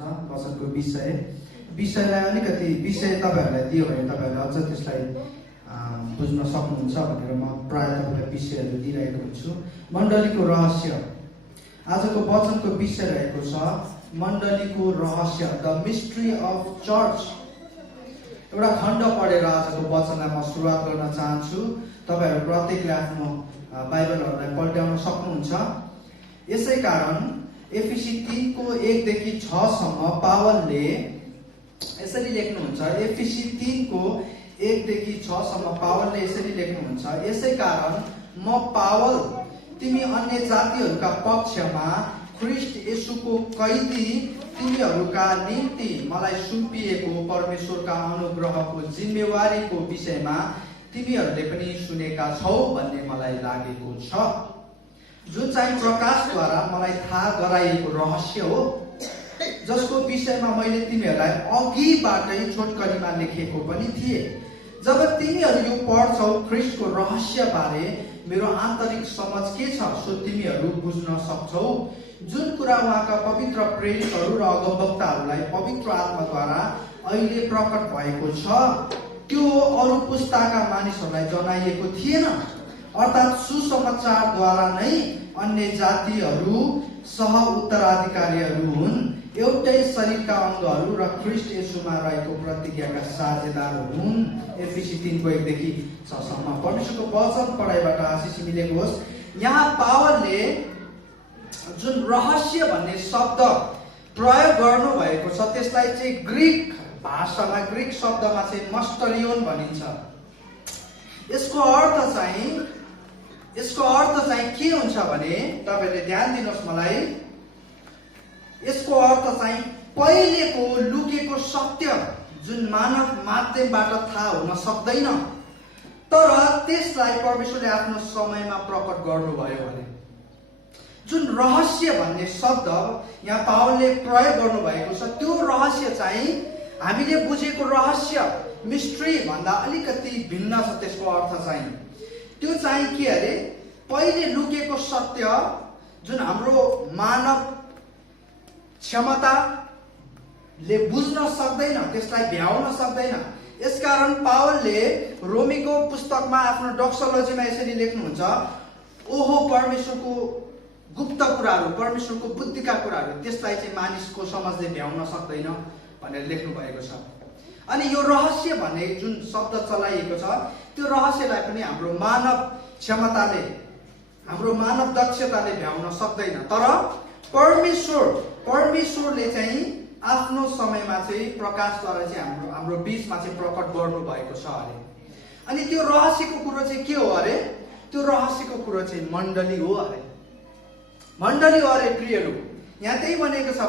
सक्नुहुन्छ वचनको विषयलाई अलिकति विषय तपाईहरुलाई दियो भने तपाईहरुले अझ त्यसलाई बुझ्न सक्नुहुन्छ भनेर म प्राय तपाईलाई विषयहरू दिइरहेको हुन्छु। मण्डलीको रहस्य आजको वचनको विषय रहेको छ मण्डलीको रहस्य, द मिस्ट्री अफ चर्च। एउटा खण्ड पढेर आजको वचनलाई म सुरुवात गर्न चाहन्छु। तपाईहरु प्रत्येकले आफ्नो बाइबलहरूलाई पल्ट्याउन सक्नुहुन्छ। यसै कारण एफिसी 3 को 1 देखि 6 सम्म पावलले यसरी लेख्नुहुन्छ। एफिसी 3 को 1 देखि 6 सम्म पावलले यसरी लेख्नुहुन्छ, यसै कारण म पावल तिमी अन्य जातिहरूका पक्षमा ख्रीष्ट येशूको कैदी तिमीहरूका निम्ति मलाई सुम्पिएको परमेश्वरका अनुग्रहको जिम्मेवारीको विषयमा तिमीहरूले पनि सुनेका छौ भन्ने मलाई लागेको छ, जुन चाहिँ प्रकाशद्वारा मलाई थाहा गराइएको रहस्य हो, जसको विषयमा मैले तिमीहरूलाई अघिबाटै छोटकरीमा लेखेको पनि थिए। जब तिमीहरू यो पढ्छौ ख्रीष्टको रहस्य बारे मेरो आन्तरिक समझ के छ सो तिमीहरू बुझ्न सक्छौ। जुन कुरा उहाँका पवित्र प्रेरितहरू र अगमवक्ताहरूलाई पवित्र आत्माद्वारा अहिले प्रकट भएको छ त्यो अरू पुस्ताका मानिसहरूलाई जनाइएको थिएन। अर्थात् सुसमाचारद्वारा नै अन्य जातिहरू सह उत्तराधिकारीहरू हुन्, एउटै शरीरका अङ्गहरू र ख्रीष्ट येशूमा रहेको प्रतिज्ञाका साझेदारहरू हुन्। एफिसी 3 को 1 देखि 6 सम्म परमेश्वरको वचन पढाइबाट आशिष मिलेको होस्। यहाँ पावलले जुन रहस्य भन्ने शब्द प्रयोग गर्नु भएको छ त्यसलाई चाहिँ ग्रीक भाषामा, ग्रीक शब्दमा चाहिँ मस्टरियोन भनिन्छ। यसको अर्थ चाहिँ के हुन्छ भने तपाईले ध्यान दिनुहोस् मलाई। यसको अर्थ चाहिँ पहिलेको लुकेको सत्य जुन मानव माध्यमबाट थाहा हुन सक्दैन, तर त्यसलाई परमेश्वरले आफ्नो समयमा प्रकट गर्नुभयो भने जुन रहस्य भन्ने शब्द यहाँ पावलले प्रयोग गर्नुभएको छ त्यो रहस्य चाहिँ हामीले बुझेको रहस्य मिस्ट्री भन्दा अलिकति भिन्न छ। त्यसको अर्थ चाहिँ त्यो चाहिँ के अरे, पहिले लुकेको सत्य जुन हाम्रो मानव क्षमताले बुझ्न सक्दैन, त्यसलाई भ्याउन सक्दैन। यसकारण पावलले रोमीको पुस्तकमा आफ्नो डक्सोलोजीमा यसरी लेख्नुहुन्छ, ओहो परमेश्वरको गुप्त कुराहरू, परमेश्वरको बुद्धिका कुराहरू त्यसलाई चाहिँ मानिसको समझले भ्याउन सक्दैन भनेर लेख्नु भएको छ। अनि यो रहस्य भन्ने जुन शब्द चलाइएको छ त्यो रहस्यलाई पनि हाम्रो मानव क्षमताले, हाम्रो मानव दक्षताले भ्याउन सक्दैन, तर परमेश्वरले चाहिँ आफ्नो समयमा चाहिँ प्रकाशद्वारा चाहिँ हाम्रो बीचमा चाहिँ प्रकट गर्नु भएको छ अरे। अनि त्यो रहस्यको कुरो चाहिँ के हो अरे, त्यो रहस्यको कुरो चाहिँ मण्डली हो अरे, मण्डली हो अरे प्रियहरू। यहाँ त्यही भनेको छ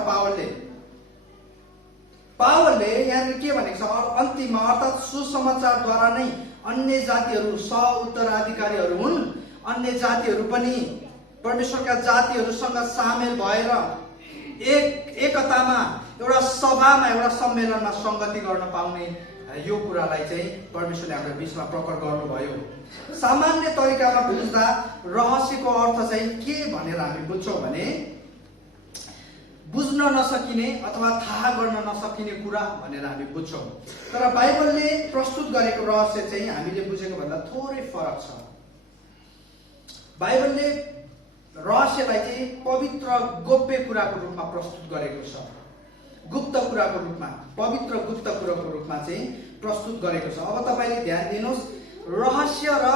पावलले यहाँ के भनेको छ अन्तिममा, अर्थात् सुसमाचारद्वारा नै अन्य जातिहरू सह उत्तराधिकारीहरू हुन्। अन्य जातिहरू पनि परमेश्वरका जातिहरूसँग सामेल भएर एकतामा एउटा सभामा, एउटा सम्मेलनमा संगति गर्न पाउने यो कुरालाई चाहिँ परमेश्वरले हाम्रो बीचमा प्रकट गर्नुभयो। सामान्य तरिकामा बुझ्दा रहस्यको अर्थ चाहिँ के भनेर हामी बुझ्छौँ भने बुझ्न नसकिने अथवा थाहा गर्न नसकिने कुरा भनेर हामी बुझ्छौँ। तर बाइबलले प्रस्तुत गरेको रहस्य चाहिँ हामीले बुझेको भन्दा थोरै फरक छ। बाइबलले रहस्यलाई चाहिँ पवित्र गोप्य कुराको रूपमा प्रस्तुत गरेको छ, गुप्त कुराको रूपमा, पवित्र गुप्त कुराको रूपमा चाहिँ प्रस्तुत गरेको छ। अब तपाईले ध्यान दिनुहोस्, रहस्य र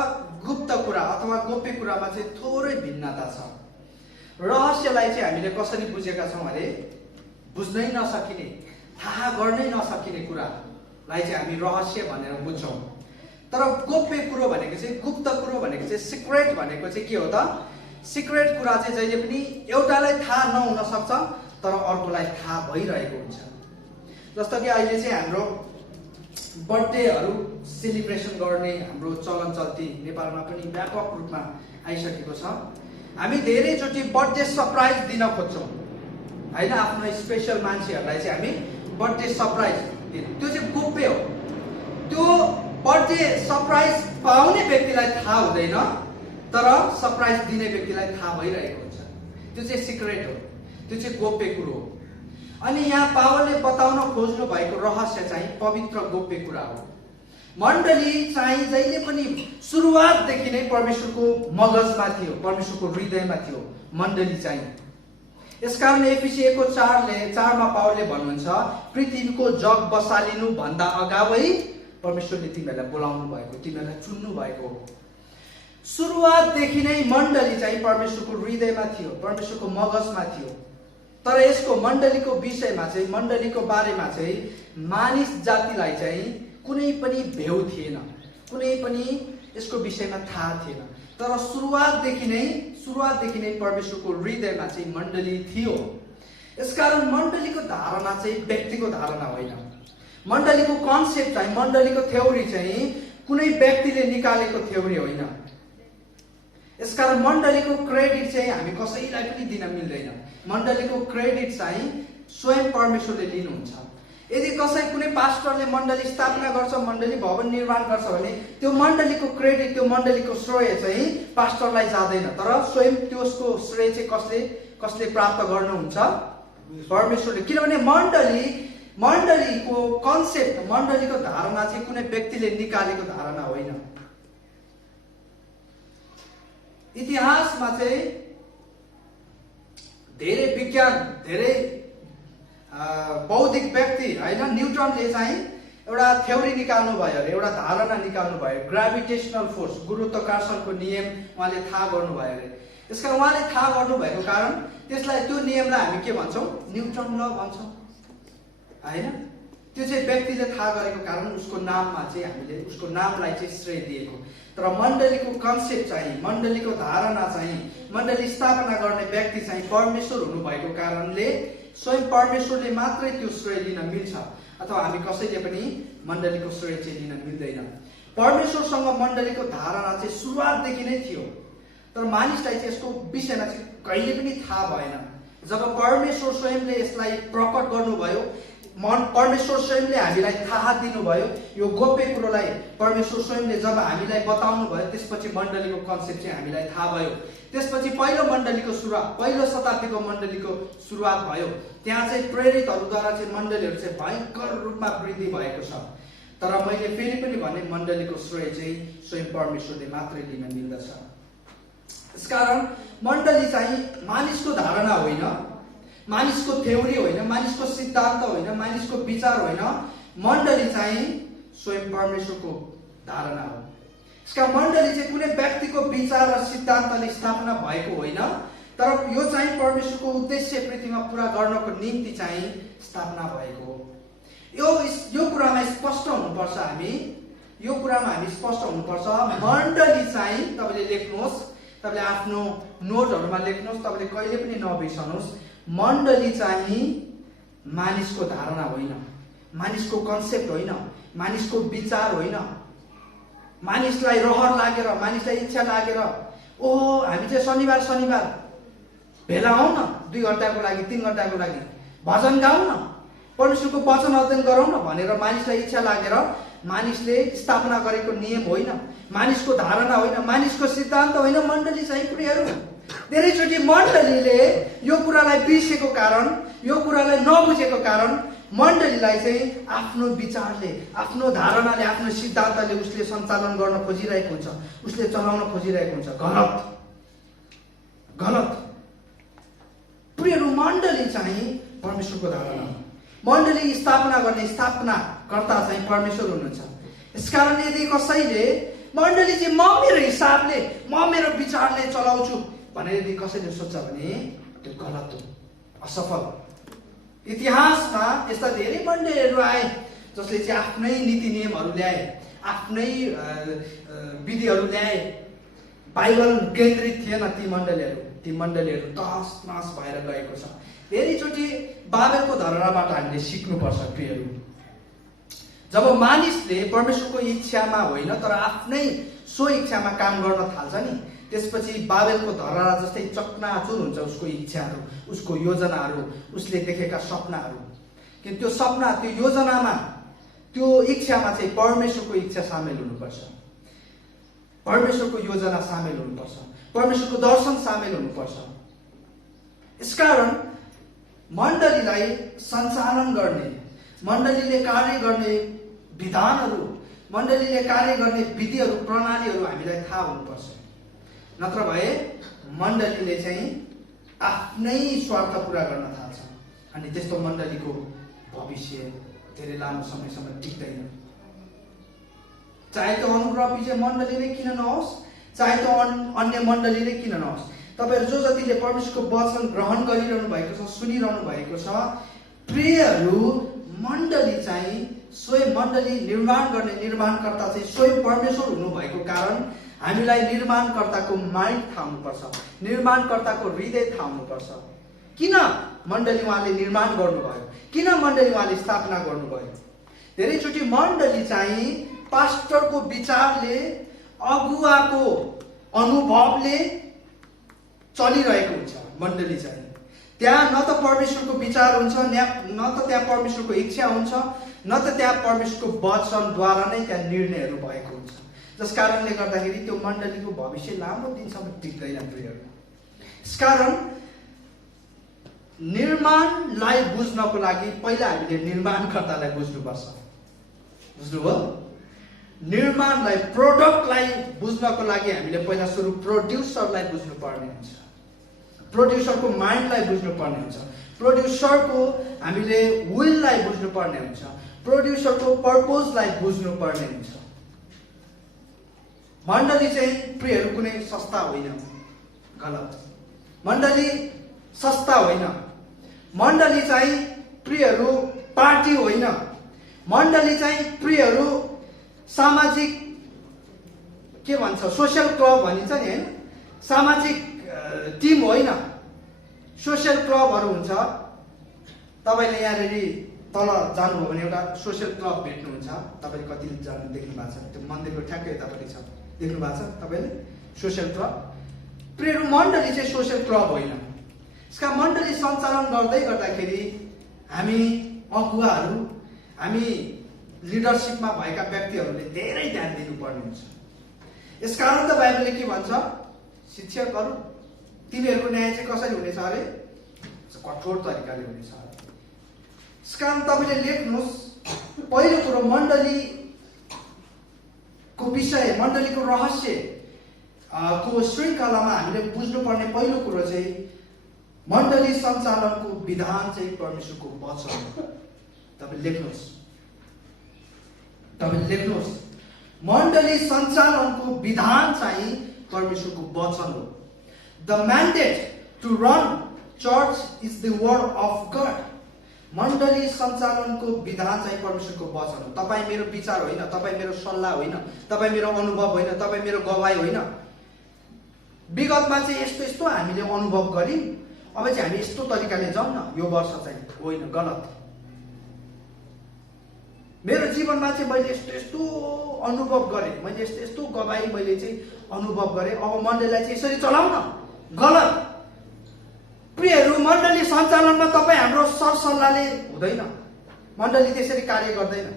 गुप्त कुरा अथवा गोप्य कुरामा चाहिँ थोरै भिन्नता छ। रहस्यलाई चाहिँ हामीले कसरी बुझेका छौँ अरे, बुझ्नै नसकिने, थाहा गर्नै नसकिने कुरालाई चाहिँ हामी रहस्य भनेर बुझ्छौँ। तर गोप्य कुरो भनेको चाहिँ, गुप्त कुरो भनेको चाहिँ, सिक्रेट भनेको चाहिँ के हो त, सिक्रेट कुरा चाहिँ जहिले पनि एउटालाई थाहा नहुन सक्छ तर अर्कोलाई थाहा भइरहेको हुन्छ। जस्तो कि अहिले चाहिँ हाम्रो बर्थडेहरू सेलिब्रेसन गर्ने हाम्रो चलन चल्ती नेपालमा पनि व्यापक रूपमा आइसकेको छ। हामी धेरैचोटि बर्थडे सरप्राइज दिन खोज्छौँ होइन, आफ्नो स्पेसल मान्छेहरूलाई चाहिँ हामी बर्थडे सरप्राइज दिनु, त्यो चाहिँ गोप्य हो। त्यो बर्थडे सरप्राइज पाउने व्यक्तिलाई थाहा हुँदैन तर सरप्राइज दिने व्यक्तिलाई थाहा भइरहेको हुन्छ। त्यो चाहिँ सिक्रेट हो, त्यो चाहिँ गोप्य कुरो हो। अनि यहाँ पावलले बताउन खोज्नु भएको रहस्य चाहिँ पवित्र गोप्य कुरा हो। मण्डली चाहिँ जहिले पनि सुरुवातदेखि नै परमेश्वरको मगजमा थियो, परमेश्वरको हृदयमा थियो मण्डली चाहिँ। यसकारण एफिसी 4:4 पावलले भन्नुहुन्छ, पृथ्वीको जग बसालिनु भन्दा अगावै परमेश्वरले तिमीहरूलाई बोलाउनु भएको, तिमीहरूलाई चुन्नु भएको हो। सुरुवातदेखि नै मण्डली चाहिँ परमेश्वरको हृदयमा थियो, परमेश्वरको मगजमा थियो। तर यसको मण्डलीको विषयमा चाहिँ, मण्डलीको बारेमा चाहिँ मानिस जातिलाई चाहिँ कुनै पनि भेउ थिएन, कुनै पनि यसको विषयमा थाहा थिएन। तर सुरुवातदेखि नै परमेश्वरको हृदयमा चाहिँ मण्डली थियो। यसकारण मण्डलीको धारणा चाहिँ व्यक्तिको धारणा होइन। मण्डलीको कन्सेप्ट चाहिँ, मण्डलीको थ्योरी चाहिँ कुनै व्यक्तिले निकालेको थ्योरी होइन। यसकारण मण्डलीको क्रेडिट चाहिँ हामी कसैलाई पनि दिन मिल्दैन। मण्डलीको क्रेडिट चाहिँ स्वयं परमेश्वरले लिनुहुन्छ। यदि कुनै पास्टरले मण्डली स्थापना गर्छ, मण्डली भवन निर्माण गर्छ भने त्यो मण्डलीको क्रेडिट, त्यो मण्डलीको श्रेय चाहिँ पास्टरलाई जाँदैन। तर स्वयं त्यसको श्रेय चाहिँ कसले प्राप्त गर्नुहुन्छ? परमेश्वरले। किनभने मण्डलीको कन्सेप्ट, मण्डलीको धारणा चाहिँ कुनै व्यक्तिले निकालेको धारणा होइन। इतिहासमा चाहिँ धेरै विज्ञान, धेरै बौद्धिक व्यक्ति होइन, न्युटनले चाहिँ एउटा थ्योरी निकाल्नु भयो अरे, एउटा धारणा निकाल्नु भयो, ग्राभिटेसनल फोर्स, गुरुत्वाकर्षणको नियम उहाँले थाहा गर्नुभयो अरे। यसकारण उहाँले थाहा गर्नुभएको कारण त्यसलाई, त्यो नियमलाई हामी के भन्छौँ? न्युटन ल भन्छौँ होइन। त्यो चाहिँ व्यक्तिले थाहा गरेको कारण उसको नाममा चाहिँ हामीले उसको नामलाई चाहिँ श्रेय दिएको। तर मण्डलीको कन्सेप्ट चाहिँ, मण्डलीको धारणा चाहिँ, मण्डली स्थापना गर्ने व्यक्ति चाहिँ परमेश्वर हुनुभएको कारणले स्वयं परमेश्वरले मात्रै त्यो श्रेय लिन मिल्छ, अथवा हामी कसैले पनि मण्डलीको श्रेय चाहिँ लिन मिल्दैन। परमेश्वरसँग मण्डलीको धारणा चाहिँ सुरुवातदेखि नै थियो। तर मानिसलाई चाहिँ यसको विषयमा चाहिँ कहिले पनि थाहा भएन। जब परमेश्वर स्वयंले यसलाई प्रकट गर्नुभयो, परमेश्वर स्वयंले हामीलाई थाहा दिनुभयो, यो गोप्य कुरोलाई परमेश्वर स्वयंले जब हामीलाई बताउनु भयो, त्यसपछि मण्डलीको कन्सेप्ट चाहिँ हामीलाई थाहा भयो। त्यसपछि पहिलो मण्डलीको सुरुवात, पहिलो शताब्दीको मण्डलीको सुरुवात भयो। त्यहाँ चाहिँ प्रेरितहरूद्वारा चाहिँ मण्डलीहरू चाहिँ भयङ्कर रूपमा वृद्धि भएको छ। तर मैले फेरि पनि भने, मण्डलीको श्रेय चाहिँ स्वयं परमेश्वरले मात्रै लिन मिल्दछ। यसकारण मण्डली चाहिँ मानिसको धारणा होइन, मानिसको थ्योरी होइन, मानिसको सिद्धान्त होइन, मानिसको विचार होइन। मण्डली चाहिँ स्वयं परमेश्वरको धारणा हो। यसका मण्डली चाहिँ कुनै व्यक्तिको विचार र सिद्धान्तले स्थापना भएको होइन, तर यो चाहिँ परमेश्वरको उद्देश्य पृथ्वीमा पुरा गर्नको निम्ति चाहिँ स्थापना भएको हो। यो कुरामा स्पष्ट हुनुपर्छ हामी, यो कुरामा हामी स्पष्ट हुनुपर्छ। मण्डली चाहिँ, तपाईँले लेख्नुहोस्, तपाईँले आफ्नो नोटहरूमा लेख्नुहोस्, तपाईँले कहिले पनि नबिर्सनुहोस्, मण्डली चाहिँ मानिसको धारणा होइन, मानिसको कन्सेप्ट होइन, मानिसको विचार होइन। मानिसलाई रहर लागेर, मानिसलाई इच्छा लागेर, ओहो हामी चाहिँ शनिबार भेला हौ न, 2 घन्टाको लागि, 3 घन्टाको लागि भजन गाउँ न, परमेश्वरको वचन अध्ययन गरौँ न भनेर मानिसलाई इच्छा लागेर मानिसले स्थापना गरेको नियम होइन, मानिसको धारणा होइन, मानिसको सिद्धान्त होइन मण्डली चाहिँ कुराहरू। धेरैचोटि मण्डलीले यो कुरालाई बिर्सेको कारण, यो कुरालाई नबुझेको कारण मण्डलीलाई चाहिँ आफ्नो विचारले, आफ्नो धारणाले, आफ्नो सिद्धान्तले उसले सञ्चालन गर्न खोजिरहेको हुन्छ, उसले चलाउन खोजिरहेको हुन्छ। गलत। प्रियहरू, मण्डली चाहिँ परमेश्वरको धारणा। मण्डली स्थापना गर्ने स्थापनाकर्ता चाहिँ परमेश्वर हुनुहुन्छ। यसकारण यदि कसैले मण्डली चाहिँ म मेरो हिसाबले, म मेरो विचारले चलाउँछु भनेर यदि कसैले सोच्छ भने त्यो गलत हो, असफल। इतिहासमा यस्ता धेरै मण्डलीहरू आए जसले चाहिँ आफ्नै नीति नियमहरू ल्याए, आफ्नै विधिहरू ल्याए। बाइबल केन्द्रित थिएन ती मण्डलीहरू तहस नहस भएर गएको छ। धेरैचोटि बाबेलको धरहराबाट हामीले सिक्नुपर्छ प्रियहरू। जब मानिसले परमेश्वरको इच्छामा होइन तर आफ्नै स्व इच्छामा काम गर्न थाल्छ नि, त्यसपछि बाबेलको धरहरा जस्तै चकनाचुर हुन्छ उसको इच्छाहरू, उसको योजनाहरू, उसले देखेका सपनाहरू। किन त्यो सपना, त्यो योजनामा, त्यो इच्छामा चाहिँ परमेश्वरको इच्छा सामेल हुनुपर्छ, परमेश्वरको योजना सामेल हुनुपर्छ, परमेश्वरको दर्शन सामेल हुनुपर्छ। यसकारण मण्डलीलाई सञ्चालन गर्ने, मण्डलीले कार्य गर्ने विधानहरू, मण्डलीले कार्य गर्ने विधिहरू, प्रणालीहरू हामीलाई थाहा हुनुपर्छ। नत्र भए मण्डलीले चाहिँ आफ्नै स्वार्थ पुरा गर्न थाल्छ अनि त्यस्तो मण्डलीको भविष्य धेरै लामो समयसम्म टिक्दैन। चाहे त्यो अनुग्रह विजय मण्डली नै किन नहोस्, चाहे त्यो अन्य मण्डली नै किन नहोस्, तपाईहरु जो जतिले परमेश्वरको वचन ग्रहण गरिरहनु भएको छ, सुनिरहनु भएको छ, प्रियहरू, मण्डली चाहिँ स्वयं मण्डली निर्माण गर्ने निर्माणकर्ता चाहिँ स्वयं परमेश्वर हुनुभएको कारण हामीलाई निर्माणकर्ताको माइन्ड थाहा हुनुपर्छ, निर्माणकर्ताको हृदय थाहा हुनुपर्छ। किन मण्डली उहाँले निर्माण गर्नुभयो, किन मण्डली उहाँले स्थापना गर्नुभयो। धेरैचोटि मण्डली चाहिँ पास्टरको विचारले, अगुवाको अनुभवले चलिरहेको हुन्छ। मण्डली चाहिँ त्यहाँ न त परमेश्वरको विचार हुन्छ, न त त्यहाँ परमेश्वरको इच्छा हुन्छ, न त त्यहाँ परमेश्वरको वचनद्वारा नै त्यहाँ निर्णयहरू भएको हुन्छ। जसकारणले गर्दाखेरि त्यो मण्डलीको भविष्य लामो दिनसम्म टिक्दैन प्रियहरू। यसकारण निर्माणलाई बुझ्नको लागि पहिला हामीले निर्माणकर्तालाई बुझ्नुपर्छ। बुझ्नुभयो? निर्माणलाई, प्रोडक्टलाई बुझ्नको लागि हामीले पहिला सुरु प्रोड्युसरलाई बुझ्नुपर्ने हुन्छ, प्रोड्युसरको माइन्डलाई बुझ्नुपर्ने हुन्छ, प्रोड्युसरको हामीले विललाई बुझ्नुपर्ने हुन्छ, प्रोड्युसरको पर्पजलाई बुझ्नुपर्ने हुन्छ। मण्डली चाहिँ प्रियहरू कुनै सस्ता होइन, गलत। मण्डली सस्ता होइन, मण्डली चाहिँ प्रियहरू पार्टी होइन, मण्डली चाहिँ प्रियहरू सामाजिक के भन्छ सोसियल क्लब भनिन्छ नि हैन, सामाजिक टिम होइन। सोसियल क्लबहरू हुन्छ, तपाईले यहाँनेरि तल जानुभयो भने एउटा सोसियल क्लब भेट्नुहुन्छ। तपाईले कतिले जानु देख्नु भएको छ, त्यो मन्दिरको ठ्याक्कै यतापट्टि छ, देख्नु भएको छ तपाईले सोसियल क्लब। प्रियहरू, मण्डली चाहिँ सोसियल क्लब होइन। यसका मण्डली सञ्चालन गर्दै गर्दाखेरि हामी अगुवाहरू, हामी लिडरसिपमा भएका व्यक्तिहरूले धेरै ध्यान दिनुपर्ने हुन्छ। यसकारण त बाइबलले के भन्छ, शिक्षकहरू तिनीहरूको न्याय चाहिँ कसरी हुनेछ अरे, कठोर तरिकाले हुनेछ। यसकारण तपाईँले लेख्नुहोस्, पहिलो कुरो मण्डलीको विषय, मण्डलीको रहस्य को श्रृङ्खलामा हामीले बुझ्नुपर्ने पहिलो कुरो चाहिँ मण्डली सञ्चालनको विधान चाहिँ परमेश्वरको वचन हो। तपाईले लेख्नुहोस्, मण्डली सञ्चालनको विधान चाहिँ परमेश्वरको वचन हो। The mandate to run church is the word of God. मण्डली सञ्चालनको विधान चाहिँ परमेश्वरको वचन हो। तपाईँ मेरो विचार होइन, तपाईँ मेरो सल्लाह होइन, तपाईँ मेरो अनुभव होइन, तपाईँ मेरो गवाई होइन। विगतमा चाहिँ यस्तो यस्तो हामीले अनुभव गर्यौँ, अब चाहिँ हामी यस्तो तरिकाले जाउँ न, यो वर्ष चाहिँ होइन, गलत। मेरो जीवनमा चाहिँ मैले यस्तो यस्तो अनुभव गरेँ, मैले यस्तो यस्तो गवाई मैले चाहिँ अनुभव गरेँ, अब मण्डलीलाई चाहिँ यसरी चलाउन, गलत। प्रियहरू, मण्डली सञ्चालनमा तपाईँ हाम्रो सरसल्लाहले हुँदैन, मण्डली त्यसरी कार्य गर्दैन।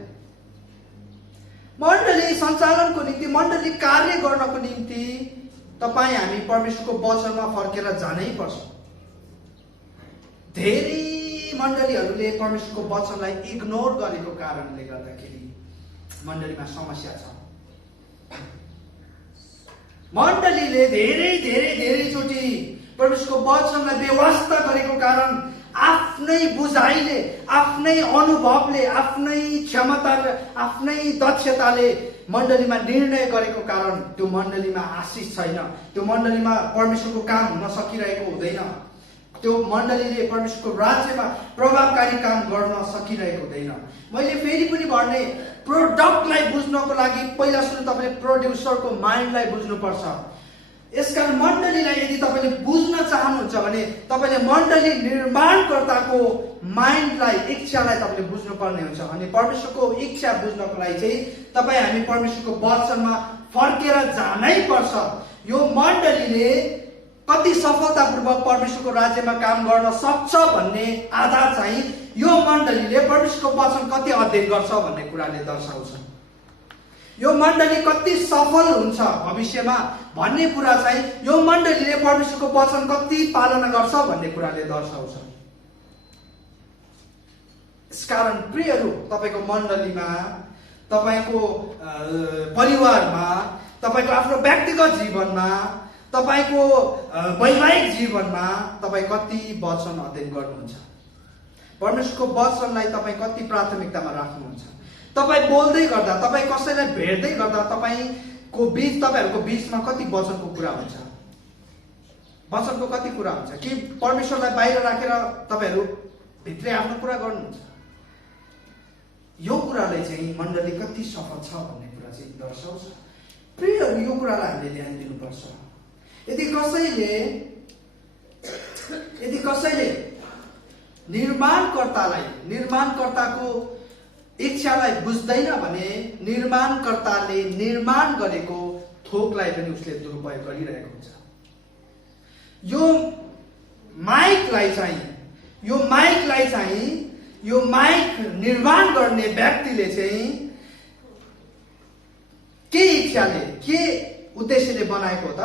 मण्डली सञ्चालनको निम्ति, मण्डली कार्य गर्नको निम्ति तपाईँ हामी परमेश्वरको वचनमा फर्केर जानै पर्छ। धेरै मण्डलीहरूले परमेश्वरको वचनलाई इग्नोर गरेको कारणले गर्दाखेरि मण्डलीमा समस्या छ। मण्डलीले धेरैचोटि परमेश्वरको वचनलाई बेवास्ता गरेको कारण आफ्नै बुझाइले, आफ्नै अनुभवले, आफ्नै क्षमताले, आफ्नै दक्षताले मण्डलीमा निर्णय गरेको कारण त्यो मण्डलीमा आशिष छैन, त्यो मण्डलीमा परमेश्वरको काम हुन सकिरहेको हुँदैन, त्यो मण्डलीले परमेश्वरको राज्यमा प्रभावकारी काम गर्न सकिरहेको हुँदैन। मैले फेरि पनि भने, प्रोडक्टलाई बुझ्नको लागि पहिला सुरु तपाईँले प्रोड्युसरको माइन्डलाई बुझ्नुपर्छ। यसकारण मण्डलीलाई यदि तपाईँले बुझ्न चाहनुहुन्छ भने तपाईँले मण्डली निर्माणकर्ताको माइन्डलाई, इच्छालाई तपाईँले बुझ्नुपर्ने हुन्छ। अनि परमेश्वरको इच्छा बुझ्नको लागि चाहिँ तपाईँ हामी परमेश्वरको वचनमा फर्केर जानै पर्छ। यो मण्डलीले कति सफलतापूर्वक परमेश्वरको राज्यमा काम गर्न सक्छ भन्ने आधार चाहिँ यो मण्डलीले परमेश्वरको वचन कति अध्ययन गर्छ भन्ने कुराले दर्शाउँछ। यो मण्डली कति सफल हुन्छ भविष्यमा भन्ने कुरा चाहिँ यो मण्डलीले परमेश्वरको वचन कति पालना गर्छ भन्ने कुराले दर्शाउँछ। यसकारण प्रियहरू, तपाईको मण्डलीमा, तपाईको परिवारमा, तपाईको आफ्नो व्यक्तिगत जीवनमा, तपाईको वैवाहिक जीवनमा तपाई कति वचन अध्ययन गर्नुहुन्छ? परमेश्वरको वचनलाई तपाई कति प्राथमिकतामा राख्नुहुन्छ? तपाई बोल्दै गर्दा, तपाई कसैलाई भेट्दै गर्दा तपाईहरुको बीचमा कति वचनको कुरा हुन्छ? वचनको कति कुरा हुन्छ? कि परमेश्वरलाई बाहिर राखेर तपाईहरु भित्रै आफ्नो कुरा गर्नुहुन्छ? यो कुराले चाहिँ मण्डली कति सफल छ भन्ने कुरा चाहिँ दर्शाउँछ। प्रियहरू, यो कुरालाई हामीले ध्यान दिनुपर्छ। यदि कसैले निर्माणकर्ताको इच्छालाई बुझ्दैन भने निर्माणकर्ताले निर्माण गरेको थोकलाई पनि उसले दुरुपयोग गरिरहेको हुन्छ। यो माइक निर्माण गर्ने व्यक्तिले चाहिँ के इच्छाले, के उद्देश्यले बनाएको त?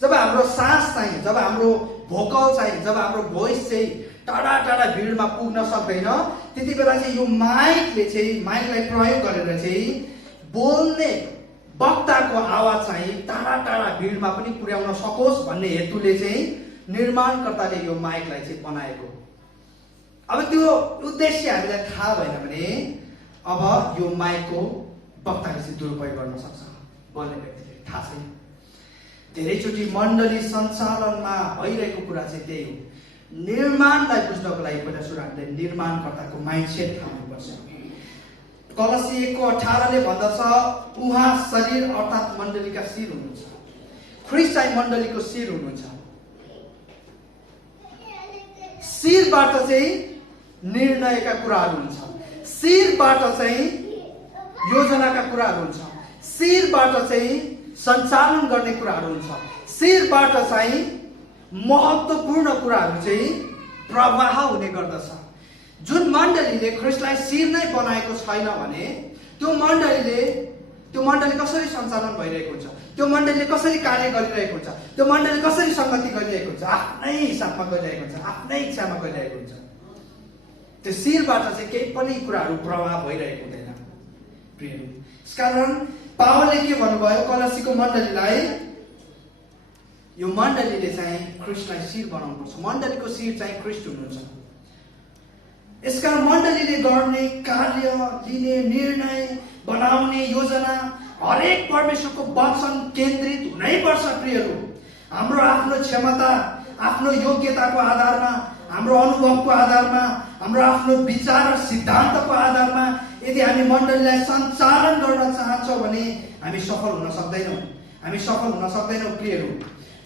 जब हाम्रो सास चाहिँ, जब हाम्रो भोकल चाहिँ, जब हाम्रो भोइस चाहिँ टाढा टाढा भिडमा पुग्न सक्दैन, त्यति बेला चाहिँ यो माइकलाई प्रयोग गरेर चाहिँ बोल्ने वक्ताको आवाज चाहिँ टाढा टाढा भिडमा पनि पुर्याउन सकोस् भन्ने हेतुले चाहिँ निर्माणकर्ताले यो माइकलाई चाहिँ बनाएको। अब त्यो उद्देश्य हामीलाई थाहा भएन भने अब यो माइकको वक्ताले चाहिँ दुरुपयोग गर्न सक्छ, बोल्ने व्यक्तिले। थाहा छैन। धेरैचोटि मण्डली सञ्चालनमा भइरहेको कुरा चाहिँ त्यही हो। निर्माणलाई बुझ्नको लागि पहिला सुरु हामीले निर्माणकर्ताको माइन्डसेट थाहा हुनुपर्छ। कलसी 1:18 भन्दछ, उहाँ शरीर अर्थात् मण्डलीका शिर हुनुहुन्छ। ख्रीष्ट चाहिँ मण्डलीको शिर हुनुहुन्छ। शिरबाट चाहिँ निर्णयका कुराहरू हुन्छ, शिरबाट चाहिँ योजनाका कुराहरू हुन्छ, शिरबाट चाहिँ सञ्चालन गर्ने कुराहरू हुन्छ, शिरबाट चाहिँ महत्त्वपूर्ण कुराहरू चाहिँ प्रवाह हुने गर्दछ। जुन मण्डलीले ख्रीष्टलाई शिर नै बनाएको छैन भने त्यो मण्डली कसरी सञ्चालन भइरहेको हुन्छ? त्यो मण्डलीले कसरी कार्य गरिरहेको हुन्छ? त्यो मण्डली कसरी संगति गरिरहेको हुन्छ? आफ्नै हिसाबमा गरिरहेको हुन्छ, आफ्नै इच्छामा गरिरहेको हुन्छ। त्यो शिरबाट चाहिँ केही पनि कुराहरू प्रवाह भइरहेको हुँदैन। प्रियहरू, यसकारण पावलले के भन्नुभयो कलसीको मण्डलीलाई? यो मण्डलीले चाहिँ ख्रीष्टलाई शिर बनाउनुपर्छ। मण्डलीको शिर चाहिँ ख्रीष्ट हुनुहुन्छ। यसकारण मण्डलीले गर्ने कार्य, लिने निर्णय, बनाउने योजना हरेक परमेश्वरको वचन केन्द्रित हुनैपर्छ। प्रियहरू, हाम्रो आफ्नो क्षमता, आफ्नो योग्यताको आधारमा, हाम्रो अनुभवको आधारमा, हाम्रो आफ्नो विचार र सिद्धान्तको आधारमा यदि हामी मण्डलीलाई सञ्चालन गर्न चाहन्छौँ भने हामी सफल हुन सक्दैनौँ। प्रियहरू,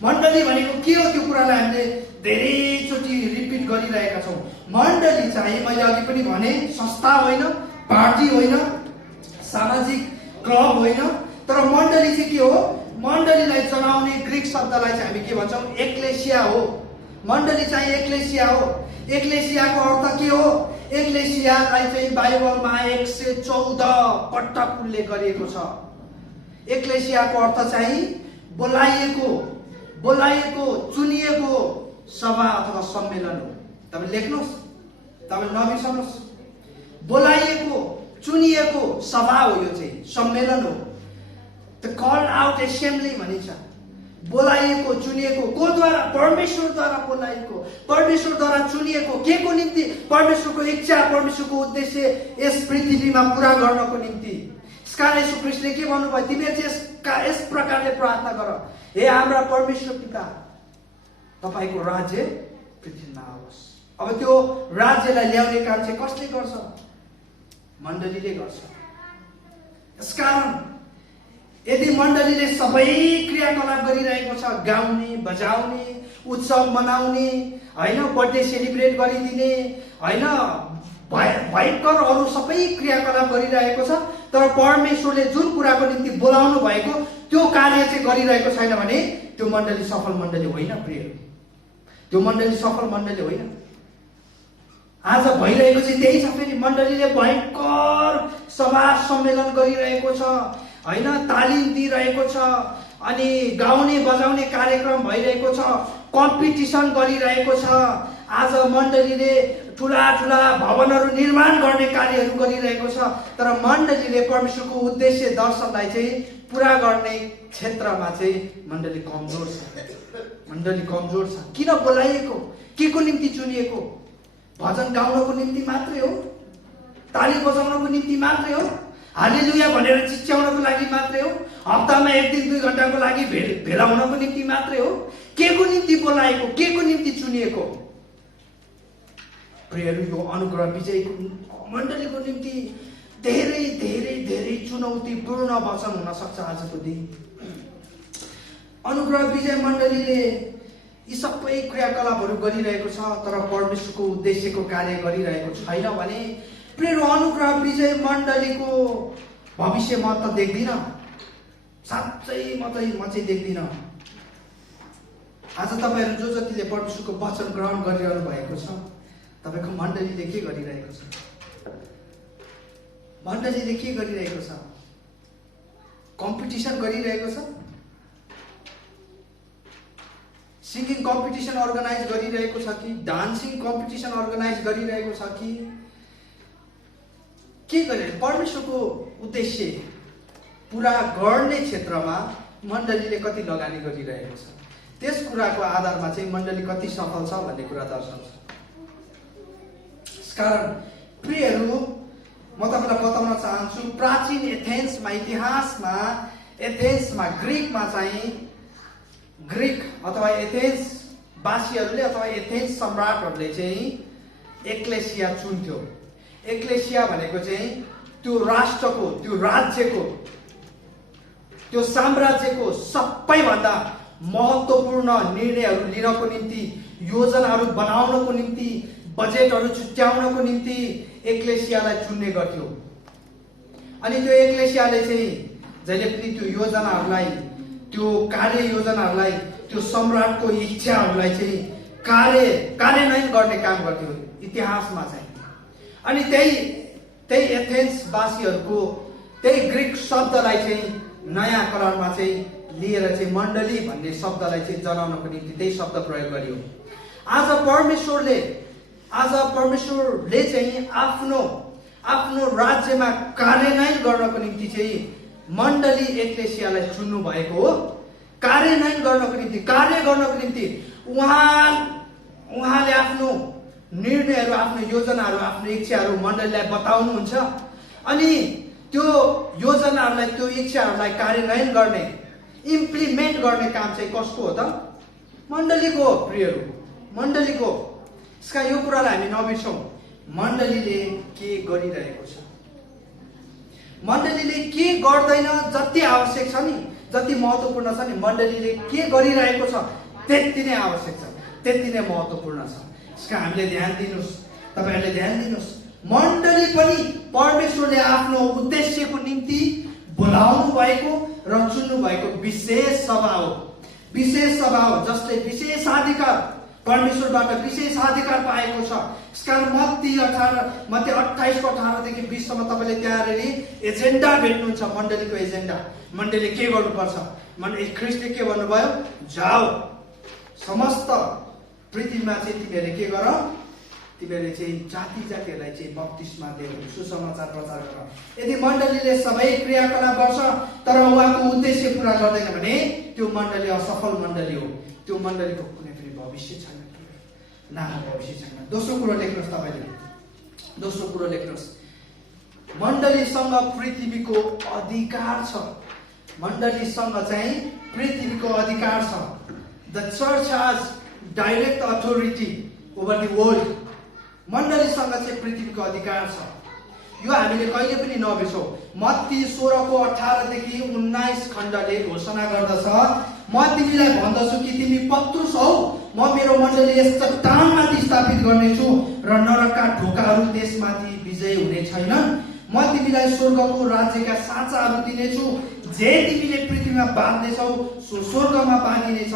मण्डली भनेको के हो? त्यो कुरालाई हामीले धेरैचोटि रिपिट गरिरहेका छौँ। मण्डली चाहिँ मैले अघि पनि भने संस्था होइन, पार्टी होइन, सामाजिक क्लब होइन, तर मण्डली चाहिँ के हो? मण्डलीलाई चलाउने ग्रीक शब्दलाई चाहिँ हामी के भन्छौँ? एक्लेसिया हो। मण्डली चाहिँ एक्लेसिया हो। एक्लेसियाको अर्थ के हो? एक्लेसियालाई चाहिँ बाइबलमा 114 पटक उल्लेख गरिएको छ। एक्लेसियाको अर्थ चाहिँ बोलाइएको, चुनिएको सभा अथवा सम्मेलन हो। तपाईँ लेख्नुहोस्, तपाईँ नबिर्सनुहोस्। बोलाइएको, चुनिएको सभा हो, यो चाहिँ सम्मेलन हो। द कल आउट एसेम्बली भनिन्छ। बोलाइएको, चुनिएको, कोद्वारा? परमेश्वरद्वारा बोलाइएको, परमेश्वरद्वारा चुनिएको। के को निम्ति? परमेश्वरको इच्छा, परमेश्वरको उद्देश्य यस पृथ्वीमा पूरा गर्नको निम्ति। यसकारण येशू ख्रीष्टले के भन्नुभयो? तिमीहरू चाहिँ यस प्रकारले प्रार्थना गर, हे हाम्रा परमेश्वर पिता, तपाईको राज्य पृथ्वीमा आओस्। अब त्यो राज्यलाई ल्याउने काम चाहिँ कसले गर्छ? मण्डलीले गर्छ। यसकारण यदि मण्डलीले सबै क्रियाकलाप गरिरहेको छ, गाउने, बजाउने, उत्सव मनाउने, होइन, बर्थडे सेलिब्रेट गरिदिने, होइन, भयङ्कर अरू सबै क्रियाकलाप गरिरहेको छ, तर परमेश्वरले जुन कुराको निम्ति बोलाउनु भएको त्यो कार्य चाहिँ गरिरहेको छैन भने त्यो मण्डली सफल मण्डली होइन। प्रिय, त्यो मण्डली सफल मण्डली होइन। आज भइरहेको चाहिँ त्यही छ। फेरि मण्डलीले भयङ्कर सभा सम्मेलन गरिरहेको छ, होइन, तालिम दिइरहेको छ, अनि गाउने बजाउने कार्यक्रम भइरहेको छ, कम्पिटिसन गरिरहेको छ। आज मण्डलीले ठुला ठुला भवनहरू निर्माण गर्ने कार्यहरू गरिरहेको छ, तर मण्डलीले परमेश्वरको उद्देश्य दर्शनलाई चाहिँ पुरा गर्ने क्षेत्रमा चाहिँ मण्डली कमजोर छ। मण्डली कमजोर छ। किन बोलाइएको? के को निम्ति चुनिएको? भजन गाउनको निम्ति मात्रै हो? ताली बजाउनको निम्ति मात्रै हो? हालेलुया भनेर चिच्याउनको लागि मात्रै हो? हप्तामा 1 दिन 2 घण्टाको लागि भेला हुनको निम्ति मात्रै हो? के को निम्ति बोलाएको? के को निम्ति चुनिएको? प्रियहरू, यो अनुग्रह विजयको मण्डलीको निम्ति धेरै धेरै धेरै चुनौतीपूर्ण वचन हुन सक्छ आजको दिन। अनुग्रह विजय मण्डलीले यी सबै क्रियाकलापहरू गरिरहेको छ, तर परमेश्वरको उद्देश्यको कार्य गरिरहेको छैन भने प्रिय अनुग्रह विजय मण्डलीको भविष्य म त देख्दिनँ। साँच्चै म चाहिँ देख्दिनँ। आज तपाईँहरू जो जतिले परमेश्वरको वचन ग्रहण गरिरहनु भएको छ, तपाईँको मण्डलीले के गरिरहेको छ? मण्डलीले के गरिरहेको छ? कम्पिटिसन गरिरहेको छ? सिङ्गिङ कम्पिटिसन अर्गनाइज गरिरहेको छ कि डान्सिङ कम्पिटिसन अर्गनाइज गरिरहेको छ कि के गरिरहेको? परमेश्वरको उद्देश्य पुरा गर्ने क्षेत्रमा मण्डलीले कति लगानी गरिरहेको छ, त्यस कुराको आधारमा चाहिँ मण्डली कति सफल छ भन्ने कुरा दर्शाउँछ। कारण प्रियहरू, म तपाईँलाई बताउन चाहन्छु, प्राचीन एथेन्समा इतिहासमा ग्रिकमा चाहिँ ग्रिक अथवा एथेन्स वासीहरूले अथवा एथेन्स सम्राटहरूले चाहिँ एक्लेसिया चुन्थ्यो। एक्लेसिया भनेको चाहिँ त्यो राष्ट्रको, त्यो राज्यको, त्यो साम्राज्यको सबैभन्दा महत्त्वपूर्ण निर्णयहरू लिनको निम्ति, योजनाहरू बनाउनको निम्ति, बजेटहरू छुट्याउनको निम्ति एक्लेसियालाई चुन्ने गर्थ्यो। अनि त्यो एक्लेसियाले चाहिँ जहिले पनि त्यो योजनाहरूलाई, त्यो कार्य योजनाहरूलाई, त्यो सम्राटको इच्छाहरूलाई चाहिँ कार्यान्वयन गर्ने काम गर्थ्यो इतिहासमा चाहिँ। अनि त्यही एथेन्सवासीहरूको त्यही ग्रिक शब्दलाई चाहिँ नयाँ कलरमा चाहिँ लिएर चाहिँ मण्डली भन्ने शब्दलाई चाहिँ जनाउनको निम्ति त्यही शब्द प्रयोग गरियो। आज परमेश्वरले चाहिँ आफ्नो राज्यमा कार्यान्वयन गर्नको निम्ति चाहिँ मण्डली एक्लेसियालाई चुन्नु भएको हो। कार्यान्वयन गर्नको निम्ति, कार्य गर्नको निम्ति उहाँले आफ्नो निर्णयहरू, आफ्नो योजनाहरू, आफ्नो इच्छाहरू मण्डलीलाई बताउनुहुन्छ। अनि त्यो योजनाहरूलाई, त्यो इच्छाहरूलाई कार्यान्वयन गर्ने, इम्प्लिमेन्ट गर्ने काम चाहिँ कसको हो त? मण्डलीको हो प्रियहरू, मण्डलीको। यसका यो कुरालाई हामी नबिर्सौँ। मण्डलीले के गरिरहेको छ, मण्डलीले के गर्दैन, जति आवश्यक छ नि, जति महत्त्वपूर्ण छ नि, मण्डलीले के गरिरहेको छ त्यति नै आवश्यक छ, त्यति नै महत्त्वपूर्ण छ। यसका हामीले ध्यान दिनुहोस्, तपाईँहरूले ध्यान दिनुहोस्। मण्डली पनि परमेश्वरले आफ्नो उद्देश्यको निम्ति बोलाउनु भएको र चुन्नु भएको विशेष सभा हो। विशेष सभा हो जसले विशेषाधिकार, परमेश्वरबाट विशेषाधिकार पाएको छ। यसकारण मत्ती 28:18 देखि 20 सम्म तपाईँले त्यहाँ एजेन्डा भेट्नुहुन्छ, मण्डलीको एजेन्डा। मण्डलीले के गर्नुपर्छ? ख्रिस्टले के भन्नुभयो? जाऊ समस्त पृथ्वीमा चाहिँ तिमीहरूले के गर? तिमीहरूले चाहिँ जाति जातिहरूलाई चाहिँ बप्तिस्मा देऊ, सुसमाचार प्रचार गर। यदि मण्डलीले सबै क्रियाकलाप गर्छ तर उहाँको उद्देश्य पुरा गर्दैन भने त्यो मण्डली असफल मण्डली हो। त्यो मण्डलीको कुनै पनि भविष्य छैन, नाम भविष्य छैन। दोस्रो कुरो लेख्नुहोस्, तपाईँले दोस्रो कुरो लेख्नुहोस्। मण्डलीसँग पृथ्वीको अधिकार छ। मण्डलीसँग चाहिँ पृथ्वीको अधिकार छ। The church has direct authority over the world. मण्डलीसँग चाहिँ पृथ्वीको अधिकार छ। यो हामीले कहिले पनि नबिर्सौँ। मत्ती 16:18 देखि 19 खण्डले घोषणा गर्दछ, म तिमीलाई भन्दछु कि तिमी पत्रुस हौ, म मेरो मण्डली यस चट्टानमाथि स्थापित गर्नेछु र नरकका ढोकाहरू त्यसमाथि विजय हुने छैनन्। म तिमीलाई स्वर्गको राज्यका साँचाहरू दिनेछु। जे तिमीले पृथ्वीमा बाँध्नेछौ सो स्वर्गमा बाँधिनेछ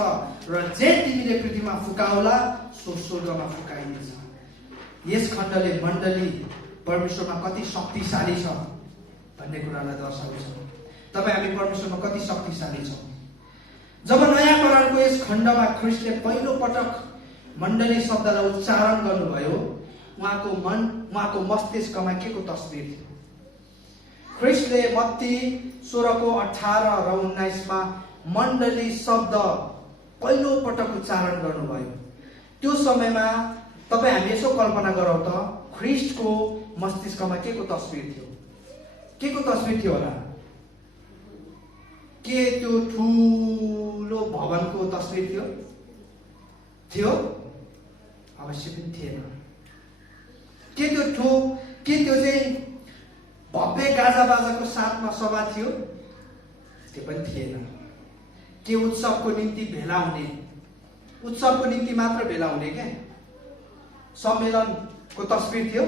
र जे तिमीले पृथ्वीमा फुकाउला सो स्वर्गमा फुकाइनेछ। यस खण्डले मण्डली परमेश्वरमा कति शक्तिशाली छ भन्ने कुरालाई दर्शाउँछ। तपाईँ हामी परमेश्वरमा कति शक्तिशाली छौँ। जब नयाँ करारको यस खण्डमा ख्रिस्टले पहिलो पटक मण्डली शब्दलाई उच्चारण गर्नुभयो, उहाँको मन, उहाँको मस्तिष्कमा के को तस्बिर थियो? ख्रिस्टले मत्ती 16:18 र 19 मण्डली शब्द पहिलो पटक उच्चारण गर्नुभयो। त्यो समयमा तपाईँ हामी यसो कल्पना गरौँ त, ख्रिस्टको मस्तिष्कमा के को तस्बिर थियो? के को तस्बिर थियो होला? के त्यो ठुलो भवनको तस्बिर थियो? थियो? अवश्य पनि थिएन। के त्यो चाहिँ भव्य गाजा बाजाको साथमा सभा थियो? त्यो पनि थिएन। के उत्सवको निम्ति भेला हुने, उत्सवको निम्ति मात्र भेला हुने क्या सम्मेलनको तस्बिर थियो?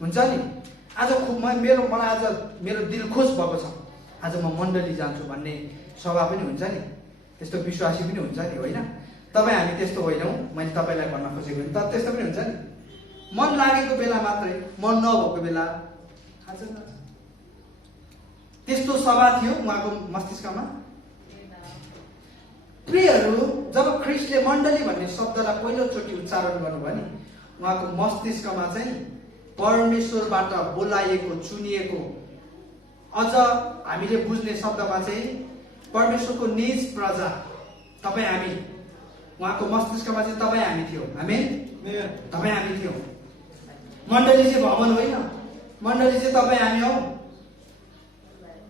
हुन्छ नि, आज मलाई आज मेरो दिल खुस भएको छ, आज म मण्डली जान्छु भन्ने सभा पनि हुन्छ नि, त्यस्तो विश्वासी पनि हुन्छ नि, होइन? तपाईँ हामी त्यस्तो होइनौँ, मैले तपाईँलाई भन्न खोजेको नि, तर त्यस्तो पनि हुन्छ नि। मन लागेको बेला मात्रै, मन नभएको बेला आज त्यस्तो सभा थियो उहाँको मस्तिष्कमा। प्रियहरू, जब ख्रिस्टले मण्डली भन्ने शब्दलाई पहिलोचोटि उच्चारण गर्नुभयो नि, उहाँको मस्तिष्कमा चाहिँ परमेश्वरबाट बोलाइएको, चुनिएको, अझ हामीले बुझ्ने शब्दमा चाहिँ परमेश्वरको निज प्रजा, तपाईँ हामी, उहाँको मस्तिष्कमा चाहिँ तपाईँ हामी थियो। आमेन? तपाईँ हामी थियो। मण्डली चाहिँ भवन होइन, मण्डली चाहिँ तपाईँ हामी हौ।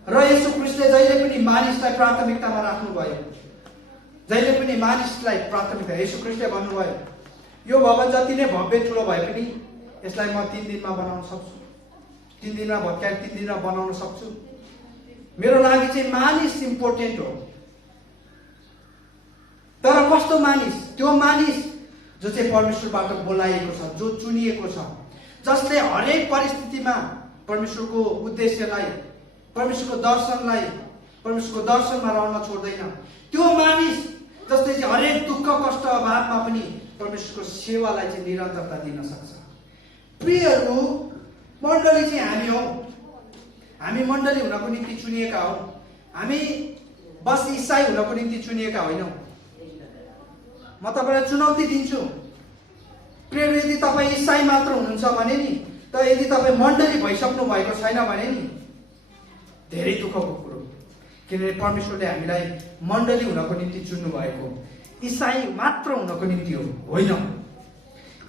र यसो ख्रिस्टले जहिले पनि मानिसलाई प्राथमिकतामा राख्नुभयो, जहिले पनि मानिसलाई प्राथमिकता। यसो ख्रिस्टले भन्नुभयो, यो भवन जति नै भव्य ठुलो भए पनि यसलाई म 3 दिनमा बनाउन सक्छु, 3 दिनमा भत्काएर 3 दिनमा बनाउन सक्छु। मेरो लागि चाहिँ मानिस इम्पोर्टेन्ट हो। तर कस्तो मानिस? त्यो मानिस जो चाहिँ परमेश्वरबाट बोलाइएको छ, जो चुनिएको छ, जसले हरेक परिस्थितिमा परमेश्वरको उद्देश्यलाई, परमेश्वरको दर्शनलाई, परमेश्वरको दर्शनमा रहन छोड्दैन। त्यो मानिस जसले चाहिँ हरेक दुःख कष्ट अभावमा पनि परमेश्वरको सेवालाई चाहिँ निरन्तरता दिन सक्छ। प्रियहरू, मण्डली चाहिँ हामी हौ। हामी मण्डली हुनको निम्ति चुनिएका हौ। हामी बस इसाई हुनको निम्ति चुनिएका होइनौँ। म तपाईँलाई चुनौती दिन्छु, प्रियहरू, यदि तपाईँ इसाई मात्र हुनुहुन्छ भने नि, त यदि तपाईँ मण्डली भइसक्नु भएको छैन भने नि धेरै दुःखको कुरो, किनभने परमेश्वरले हामीलाई मण्डली हुनको निम्ति चुन्नु भएको, इसाई मात्र हुनको निम्ति होइन।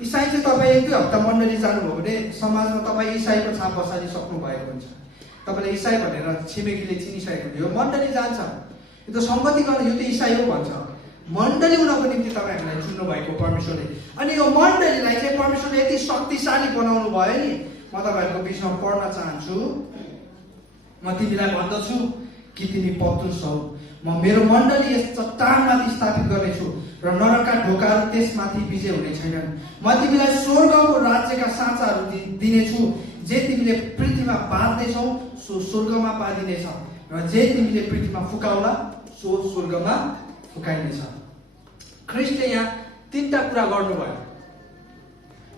इसाई चाहिँ तपाईँ 1-2 हप्ता मण्डली जानुभयो भने समाजमा तपाईँ इसाईको छाप बसालिसक्नु भएको हुन्छ। तपाईँले इसाई भनेर छिमेकीले चिनिसकेको थियो, मण्डली जान्छ, यो त सङ्गति गर्न, यो त इसाई हो भन्छ। मण्डली हुनको निम्ति तपाईँ हामीलाई चुन्नु भएको परमेश्वरले। अनि यो मण्डलीलाई चाहिँ परमेश्वरले यति शक्तिशाली बनाउनु भयो नि, म तपाईँहरूको बिचमा पढ्न चाहन्छु। म तिमीलाई भन्दछु कि तिमी पत्रुस हौ, म मेरो मण्डली यस चट्टानमाथि स्थापित गर्नेछु र नरकका ढोकाहरू त्यसमाथि विजय हुने छैनन्। म तिमीलाई स्वर्गको राज्यका साँचाहरू दिनेछु, जे तिमीले पृथ्वीमा बाँध्नेछौ सो स्वर्गमा बाँधिनेछ, र जे तिमीले पृथ्वीमा फुकाउला सो स्वर्गमा फुकाइनेछ। ख्रिस्टले यहाँ 3टा कुरा गर्नुभयो।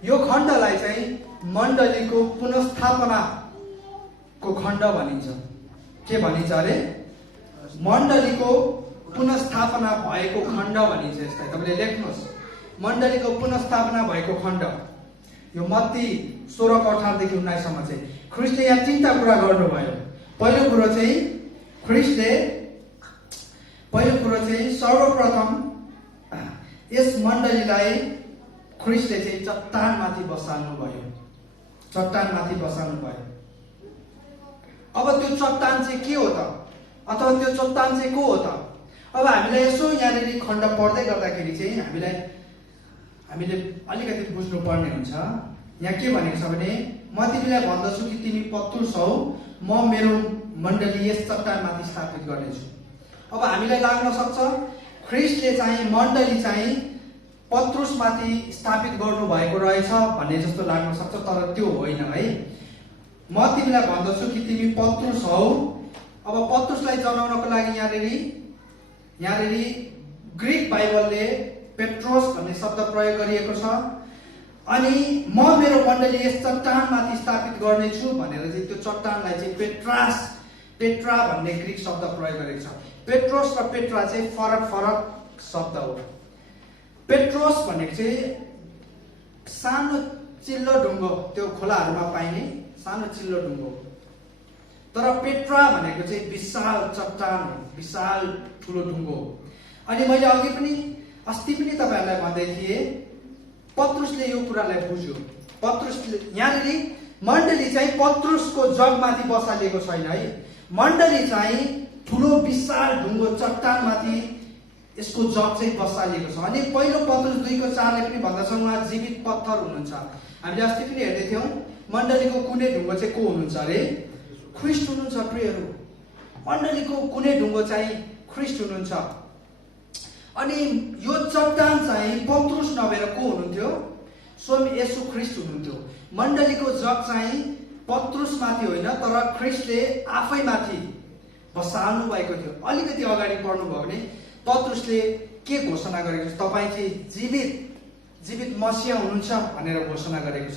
यो खण्डलाई चाहिँ मण्डलीको पुनस्थापनाको खण्ड भनिन्छ। के भनिन्छ अरे? मण्डलीको पुनस्थापना भएको खण्ड भनिन्छ यसलाई। तपाईँले लेख्नुहोस्, मण्डलीको पुनस्थापना भएको खण्ड। यो मत्ती 16:18-19 चाहिँ ख्रिस्टले यहाँ 3टा कुरा गर्नुभयो। पहिलो कुरो चाहिँ सर्वप्रथम यस मण्डलीलाई ख्रिस्टले चाहिँ चट्टानमाथि बसाल्नु भयो। चट्टानमाथि बसाल्नु भयो। अब त्यो चट्टान चाहिँ के हो त? अथवा त्यो चट्टान चाहिँ को हो त? अब हामीलाई यसो यहाँनिर खण्ड पढ्दै गर्दाखेरि चाहिँ हामीले अलिकति बुझ्नुपर्ने हुन्छ। यहाँ के भनेको छ भने, म तिमीलाई भन्दछु कि तिमी पत्रुस हौ, म मेरो मण्डली यस चट्टानमाथि स्थापित गर्नेछु। अब हामीलाई लाग्न सक्छ ख्रिस्टले चाहिँ मण्डली चाहिँ पत्रुसमाथि स्थापित गर्नुभएको रहेछ भन्ने जस्तो लाग्न सक्छ, तर त्यो होइन है। म तिमीलाई भन्दछु कि तिमी पत्रुस हौ। अब पत्रुसलाई जनाउनको लागि यहाँनिर ग्रिक बाइबलले पेट्रोस भन्ने शब्द प्रयोग गरिएको छ। अनि म मेरो मण्डली यस चट्टानमाथि स्थापित गर्नेछु भनेर चाहिँ त्यो चट्टानलाई चाहिँ पेट्रा भन्ने ग्रिक शब्द प्रयोग गरेको छ। पेट्रोस र पेट्रा चाहिँ फरक शब्द हो। पेट्रोस भनेको चाहिँ सानो चिल्लो ढुङ्गो, त्यो खोलाहरूमा पाइने सानो चिल्लो ढुङ्गो। तर पेट्रा भनेको चाहिँ विशाल चट्टान हो, विशाल ठुलो ढुङ्गो। अनि मैले अस्ति पनि तपाईहरुलाई भन्दै थिए, पत्रुसले यो कुरालाई बुझ्यो। पत्रुसले यहाँनिर मण्डली चाहिँ पत्रुसको जगमाथि बसालिएको छैन है। मण्डली चाहिँ ठुलो विशाल ढुङ्गो चट्टानमाथि यसको जग चाहिँ बसालिएको छ। अनि पहिलो पत्रुस 2:4ले पनि भन्दछ उहाँ जीवित पत्थर हुनुहुन्छ। हामीले अस्ति पनि हेर्दै थियौं मण्डलीको कुनै ढुङ्गो चाहिँ को हुनुहुन्छ अरे? ख्रीष्ट हुनुहुन्छ प्रियहरू। मण्डलीको कुनै ढुङ्गो चाहिँ ख्रीष्ट हुनुहुन्छ। अनि यो चट्टान चाहिँ पत्रुस नभएर को हुनुहुन्थ्यो? स्वयं येशू ख्रीष्ट हुनुहुन्थ्यो। मण्डलीको जग चाहिँ पत्रुस माथि होइन तर ख्रीष्टले आफै माथि बसाल्नु भएको थियो। अलिकति अगाडि पढ्नुभयो भने पत्रुसले के घोषणा गरेको छ? तपाईँ चाहिँ जीवित मसीहा हुनुहुन्छ भनेर घोषणा गरेको छ।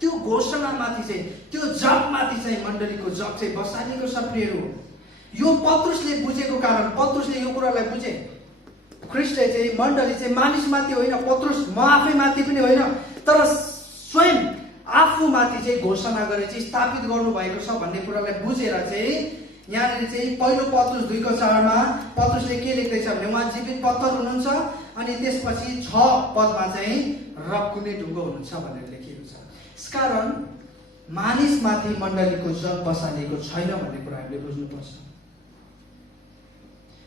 त्यो घोषणामाथि चाहिँ त्यो जगमाथि चाहिँ मण्डलीको जग चाहिँ बसालिएको छ प्रियहरू। यो पत्रुसले बुझेको कारण पत्रुसले यो कुरालाई बुझे ख्रीष्टले चाहिँ मण्डली चाहिँ मानिसमाथि होइन, पत्रुस म आफै माथि पनि होइन तर स्वयं आफूमाथि चाहिँ घोषणा गरे चाहिँ स्थापित गर्नुभएको छ भन्ने कुरालाई बुझेर चाहिँ यहाँनिर चाहिँ पहिलो पत्रुस 2:4मा पत्रुसले के लेख्दैछ भने उहाँ जीवित पत्थर हुनुहुन्छ। अनि त्यसपछि 6 पदमा चाहिँ र कुनै ढुङ्गो हुनुहुन्छ भनेर लेखिएको छ। यसकारण मानिसमाथि मण्डलीको जग बसालिएको छैन भन्ने कुरा हामीले बुझ्नुपर्छ।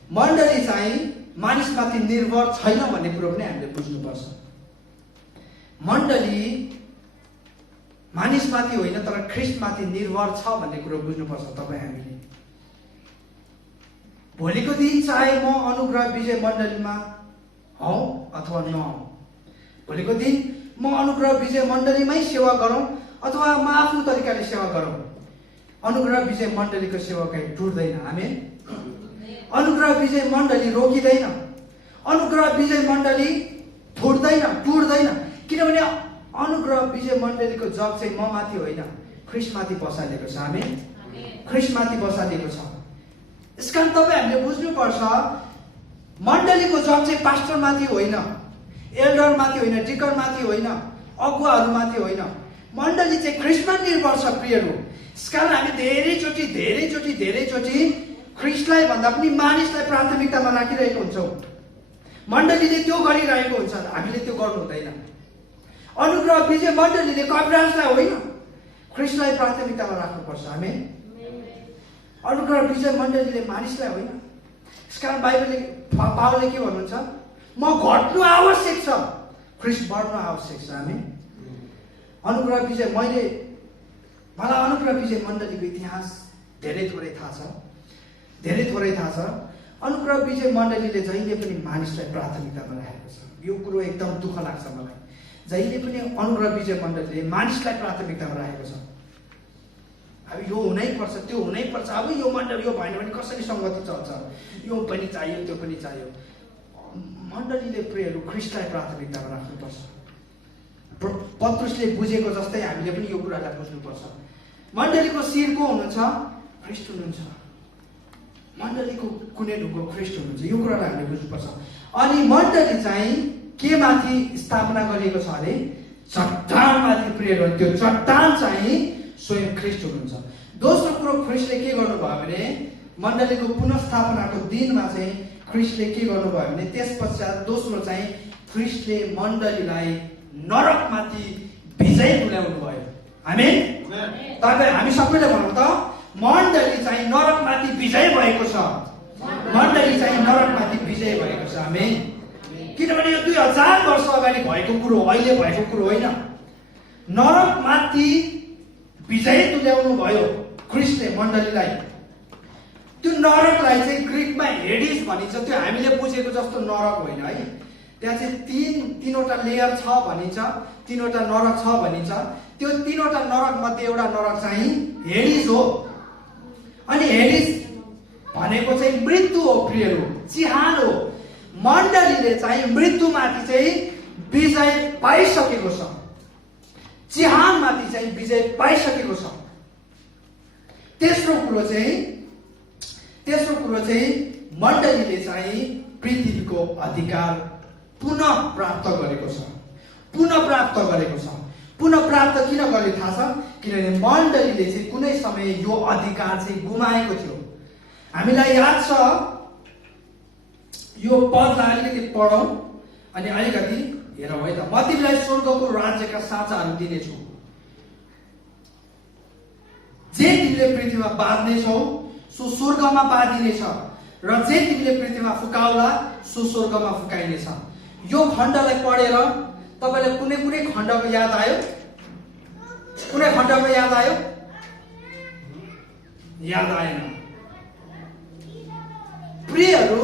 मण्डली चाहिँ मानिसमाथि निर्भर छैन भन्ने कुरो पनि हामीले बुझ्नुपर्छ। मण्डली मानिसमाथि होइन तर ख्रीष्टमाथि निर्भर छ भन्ने कुरो बुझ्नुपर्छ तपाईँ हामीले। भोलिको दिन चाहे म अनुग्रह विजय मण्डलीमा हौ अथवा नहौ, भोलिको दिन म अनुग्रह विजय मण्डलीमै सेवा गरौँ अथवा म आफ्नो तरिकाले सेवा गरौँ, अनुग्रह विजय मण्डलीको सेवा कहीँ टुट्दैन। हामी अनुग्रह विजय मण्डली रोकिँदैन, अनुग्रह विजय मण्डली टुट्दैन। किनभने अनुग्रह विजय मण्डलीको जग चाहिँ म माथि होइन ख्रीष्टमाथि बसालिएको छ। हामी ख्रीष्टमाथि बसालिएको छ। यसकारण तपाईँ हामीले बुझ्नुपर्छ मण्डलीको जग चाहिँ पास्टरमाथि होइन, एल्डरमाथि होइन, डिकनमाथि होइन, अगुवाहरूमाथि होइन, मण्डली चाहिँ ख्रीष्टमा निर्भर छ प्रियहरू। यसकारण हामी धेरैचोटि ख्रीष्टलाई भन्दा पनि मानिसलाई प्राथमिकतामा राखिरहेको हुन्छौँ। मण्डलीले त्यो गरिरहेको हुन्छ, हामीले त्यो गर्नु हुँदैन। अनुग्रह विजय मण्डलीले कविराजलाई होइन ख्रीष्टलाई प्राथमिकतामा राख्नुपर्छ। हामी अनुग्रह विजय मण्डलीले मानिसलाई होइन। यसकारण बाइबलले पावलले के भन्नुहुन्छ? म घट्नु आवश्यक छ, ख्रीष्ट बढ्नु आवश्यक छ। हामी अनुग्रह विजय मलाई अनुग्रह विजय मण्डलीको इतिहास धेरै थोरै थाहा छ। अनुग्रह विजय मण्डलीले जहिले पनि मानिसलाई प्राथमिकतामा राखेको छ। यो कुरो एकदम दुःख लाग्छ मलाई। जहिले पनि अनुग्रह विजय मण्डलीले मानिसलाई प्राथमिकतामा राखेको छ। अब यो हुनैपर्छ, त्यो हुनैपर्छ, अब यो मण्डली यो भएन भने कसरी सङ्गति चल्छ, यो पनि चाहियो त्यो पनि चाहियो। मण्डलीले प्रियहरू ख्रीष्टलाई प्राथमिकतामा राख्नुपर्छ। पत्रुसले बुझेको जस्तै हामीले पनि यो कुरालाई बुझ्नुपर्छ। मण्डलीको शिर को हुनुहुन्छ? ख्रीष्ट हुनुहुन्छ। मण्डलीको कुनै ढुङ्गो ख्रीष्ट हुनुहुन्छ। यो कुरालाई हामीले बुझ्नुपर्छ। अनि मण्डली चाहिँ के माथि स्थापना गरिएको छ अरे? चट्टानमाथि प्रियहरू। त्यो चट्टान चाहिँ स्वयं ख्रीष्ट हुनुहुन्छ। दोस्रो कुरो ख्रीष्टले के गर्नुभयो भने मण्डलीको पुनर्स्थापनाको दिनमा चाहिँ ख्रीष्टले के गर्नुभयो भने त्यसपश्चात दोस्रो चाहिँ ख्रीष्टले मण्डलीलाई नरकमाथि विजय तुल्याउनु भयो। आमेन। हामी सबैले भनौँ त मण्डली चाहिँ नरकमाथि विजय भएको छ। मण्डली चाहिँ नरकमाथि विजय भएको छ। आमेन। किनभने यो 2000 वर्ष अगाडि भएको कुरो हो, अहिले भएको कुरो होइन। नरकमाथि विजय तुल्याउनु भयो ख्रीष्टले मण्डलीलाई। त्यो नरकलाई चाहिँ ग्रिकमा हेडिस भनिन्छ। त्यो हामीले बुझेको जस्तो नरक होइन है। त्यहाँ चाहिँ तीनवटा लेयर छ भनिन्छ, तीनवटा नरक छ भनिन्छ। त्यो तीनवटा नरक मध्ये एउटा नरक चाहिँ हेडिस हो। अनि हेडिस भनेको चाहिँ मृत्यु हो प्रियहरू, चिहान हो। मण्डलीले चाहिँ मृत्युमाथि चाहिँ विजय पाइसकेको छ, चिहानमाथि चाहिँ विजय पाइसकेको छ। तेस्रो कुरो चाहिँ मण्डलीले चाहिँ पृथ्वीको अधिकार पुनः प्राप्त गरेको छ। पुनः प्राप्त किन गर्यो थाहा छ? किनभने मण्डलीले चाहिँ कुनै समय यो अधिकार चाहिँ गुमाएको थियो। हामीलाई याद छ, यो पदलाई अलिकति पढौँ अनि अलिकति हेरौँ है त। म तिमीलाई स्वर्गको राज्यका साँचाहरू दिनेछु, जे तिमीले पृथ्वीमा बाँध्नेछौ सो स्वर्गमा बाँधिनेछ, र जे तिमीले पृथ्वीमा फुकाउला सो स्वर्गमा फुकाइनेछ। यो खण्डलाई पढेर तपाईलाई कुनै कुनै खण्डको याद आयो? कुनै खण्डको याद आयो? याद आएन। प्रियहरू,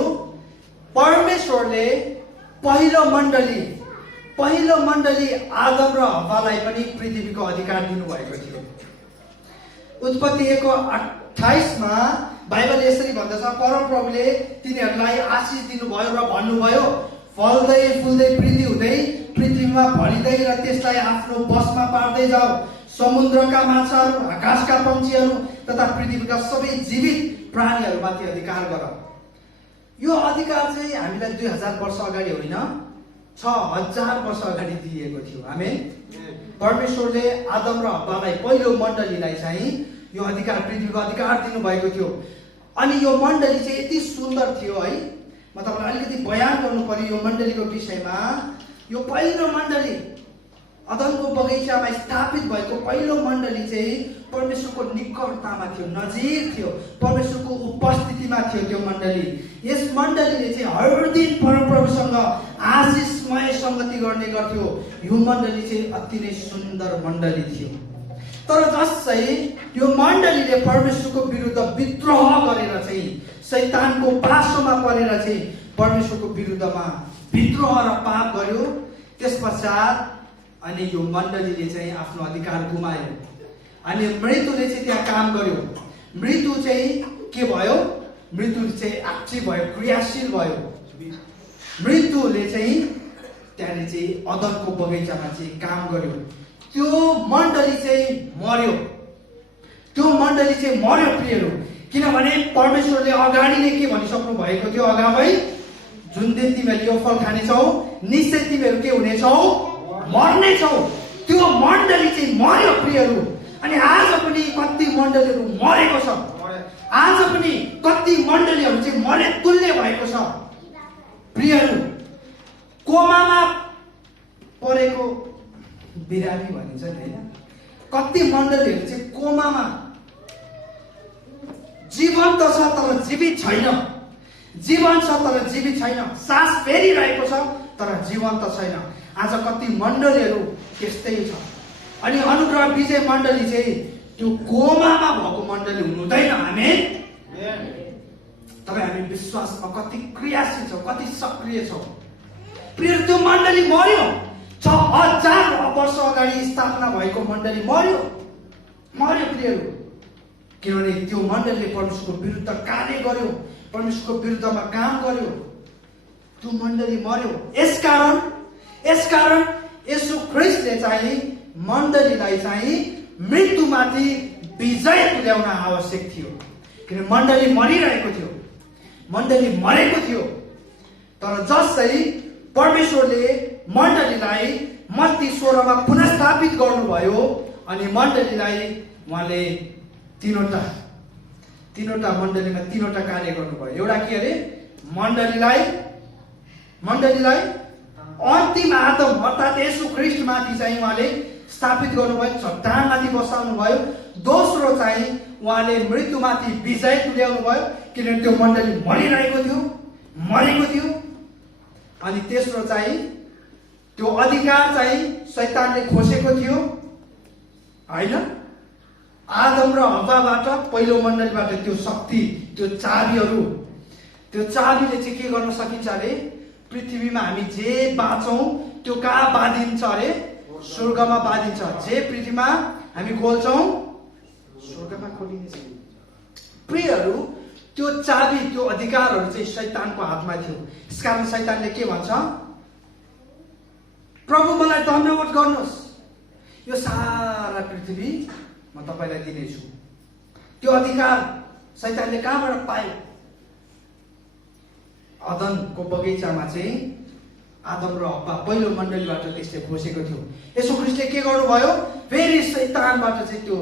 परमेश्वरले पहिलो मण्डली आदम र हव्वालाई पनि पृथ्वीको अधिकार दिनुभएको थियो। उत्पत्ति 1:28 मा बाइबल यसरी भन्दछ, परमप्रभुले तिनीहरूलाई आशिष दिनुभयो र भन्नुभयो, फल्दै फुल्दै वृद्धि हुँदै पृथ्वीमा फलिँदै र त्यसलाई आफ्नो बसमा पार्दै जाऊ। समुद्रका माछाहरू, आकाशका पक्षीहरू तथा पृथ्वीका सबै जीवित प्राणीहरूमाथि अधिकार गर। यो अधिकार चाहिँ हामीलाई 2000 वर्ष अगाडि होइन, 6000 वर्ष अगाडि दिएको थियो। आमेन। परमेश्वरले आदम र हव्वालाई, पहिलो मण्डलीलाई चाहिँ यो अधिकार, पृथ्वीको अधिकार दिनुभएको थियो। अनि यो मण्डली चाहिँ यति सुन्दर थियो है। म तपाईँलाई अलिकति बयान गर्नु पर्यो यो मण्डलीको विषयमा। यो पहिलो मण्डली, अदनको बगैँचामा स्थापित भएको पहिलो मण्डली चाहिँ परमेश्वरको निकटतामा थियो, नजिक थियो, परमेश्वरको उपस्थितिमा थियो त्यो मण्डली। यस मण्डलीले चाहिँ हर दिन परमप्रभुसँग आशिषमय संगति गर्ने गर्थ्यो। यो मण्डली चाहिँ अति नै सुन्दर मण्डली थियो। तर जसै यो मण्डलीले परमेश्वरको विरुद्ध विद्रोह गरेर चाहिँ शैतानको पासोमा परेर चाहिँ परमेश्वरको विरुद्धमा विद्रोह र पाप गर्यो, त्यसपश्चात अनि यो मण्डलीले चाहिँ आफ्नो अधिकार गुमायो। अनि मृत्युले चाहिँ त्यहाँ काम गर्यो। मृत्यु चाहिँ के भयो? मृत्यु चाहिँ एक्टिभ भयो, क्रियाशील भयो। मृत्युले चाहिँ त्यहाँले चाहिँ अदनको बगैँचामा चाहिँ काम गर्यो। त्यो मण्डली चाहिँ मर्यो। त्यो मण्डली चाहिँ मर्यो प्रियहरू। किनभने परमेश्वरले अगाडि नै के भनिसक्नु भएको थियो? अगावै, जुन दिन तिमीहरूले यो फल खानेछौ निश्चय तिमीहरू के हुनेछौ? मर्नेछौ। त्यो मण्डली चाहिँ मर्यो प्रियहरू। अनि आज पनि कति मण्डलीहरू मरेको छ। आज पनि कति मण्डलीहरू चाहिँ मरे तुल्य भएको छ प्रियहरू। कोमामा परेको बिरामी भनिन्छ नि हैन? कति मण्डलीहरू चाहिँ कोमामा, जीवन्त छ तर जीवित छैन, जीवन छ तर जीवित छैन, सास फेरिरहेको छ तर जीवन्त छैन। आज कति मण्डलीहरू त्यस्तै छ। अनि अनुग्रह विजय मण्डली चाहिँ त्यो कोमामा भएको मण्डली हुनुहुँदैन। आमेन। तपाईँ हामी विश्वासमा कति क्रियाशील छौँ, कति सक्रिय छौँ प्रिय। त्यो मण्डली मर्यो। 6000 वर्ष अगाडि स्थापना भएको मण्डली मर्यो प्रियहरू। किनभने त्यो मण्डलीले परमेश्वरको विरुद्ध कार्य गर्यो, परमेश्वरको विरुद्धमा काम गर्यो। त्यो मण्डली मर्यो। यसकारण येशू ख्रीष्टले चाहिँ मण्डलीलाई चाहिँ मृत्युमाथि विजय तुल्याउन आवश्यक थियो। किन मण्डली मरिरहेको थियो, मण्डली मरेको थियो। तर जसै परमेश्वरले मण्डलीलाई मत्ती 16 पुनर्स्थापित गर्नुभयो अनि मण्डलीलाई उहाँले तीनवटा मण्डलीमा तीनवटा कार्य गर्नुभयो। एउटा के अरे? मण्डलीलाई अन्तिम आदम अर्थात् येशू ख्रीष्टमाथि चाहिँ उहाँले स्थापित गर्नुभयो, चट्टानमाथि बसाउनु भयो। दोस्रो चाहिँ उहाँले मृत्युमाथि विजय तुल्याउनु भयो, किनभने त्यो मण्डली मरेको थियो। अनि तेस्रो चाहिँ त्यो अधिकार चाहिँ शैतानले खोसेको थियो हैन? आदम र हव्वाबाट, पहिलो मण्डलीबाट त्यो शक्ति, त्यो चाबीहरू, त्यो चाबीले चाहिँ के गर्न सकिन्छ अरे? पृथ्वीमा हामी जे बाँचौँ त्यो कहाँ बाँधिन्छ अरे? स्वर्गमा बाँधिन्छ। जे पृथ्वीमा हामी खोल्छौँ स्वर्गमा खोलिनेछ। प्रियहरू, त्यो चाबी, त्यो अधिकारहरू चाहिँ शैतानको हातमा थियो। यसकारण शैतानले के भन्छ? प्रभु मलाई धन्यवाद गर्नुहोस्, यो सारा पृथ्वी म तपाईलाई दिनेछु। त्यो अधिकार शैतानले कहाँबाट पायो? अदनको बगैँचामा चाहिँ आदम र हव्वा पहिलो मण्डलीबाट त्यसले खोसेको थियो। यसो ख्रीष्टले के गर्नुभयो? फेरि शैतानबाट चाहिँ त्यो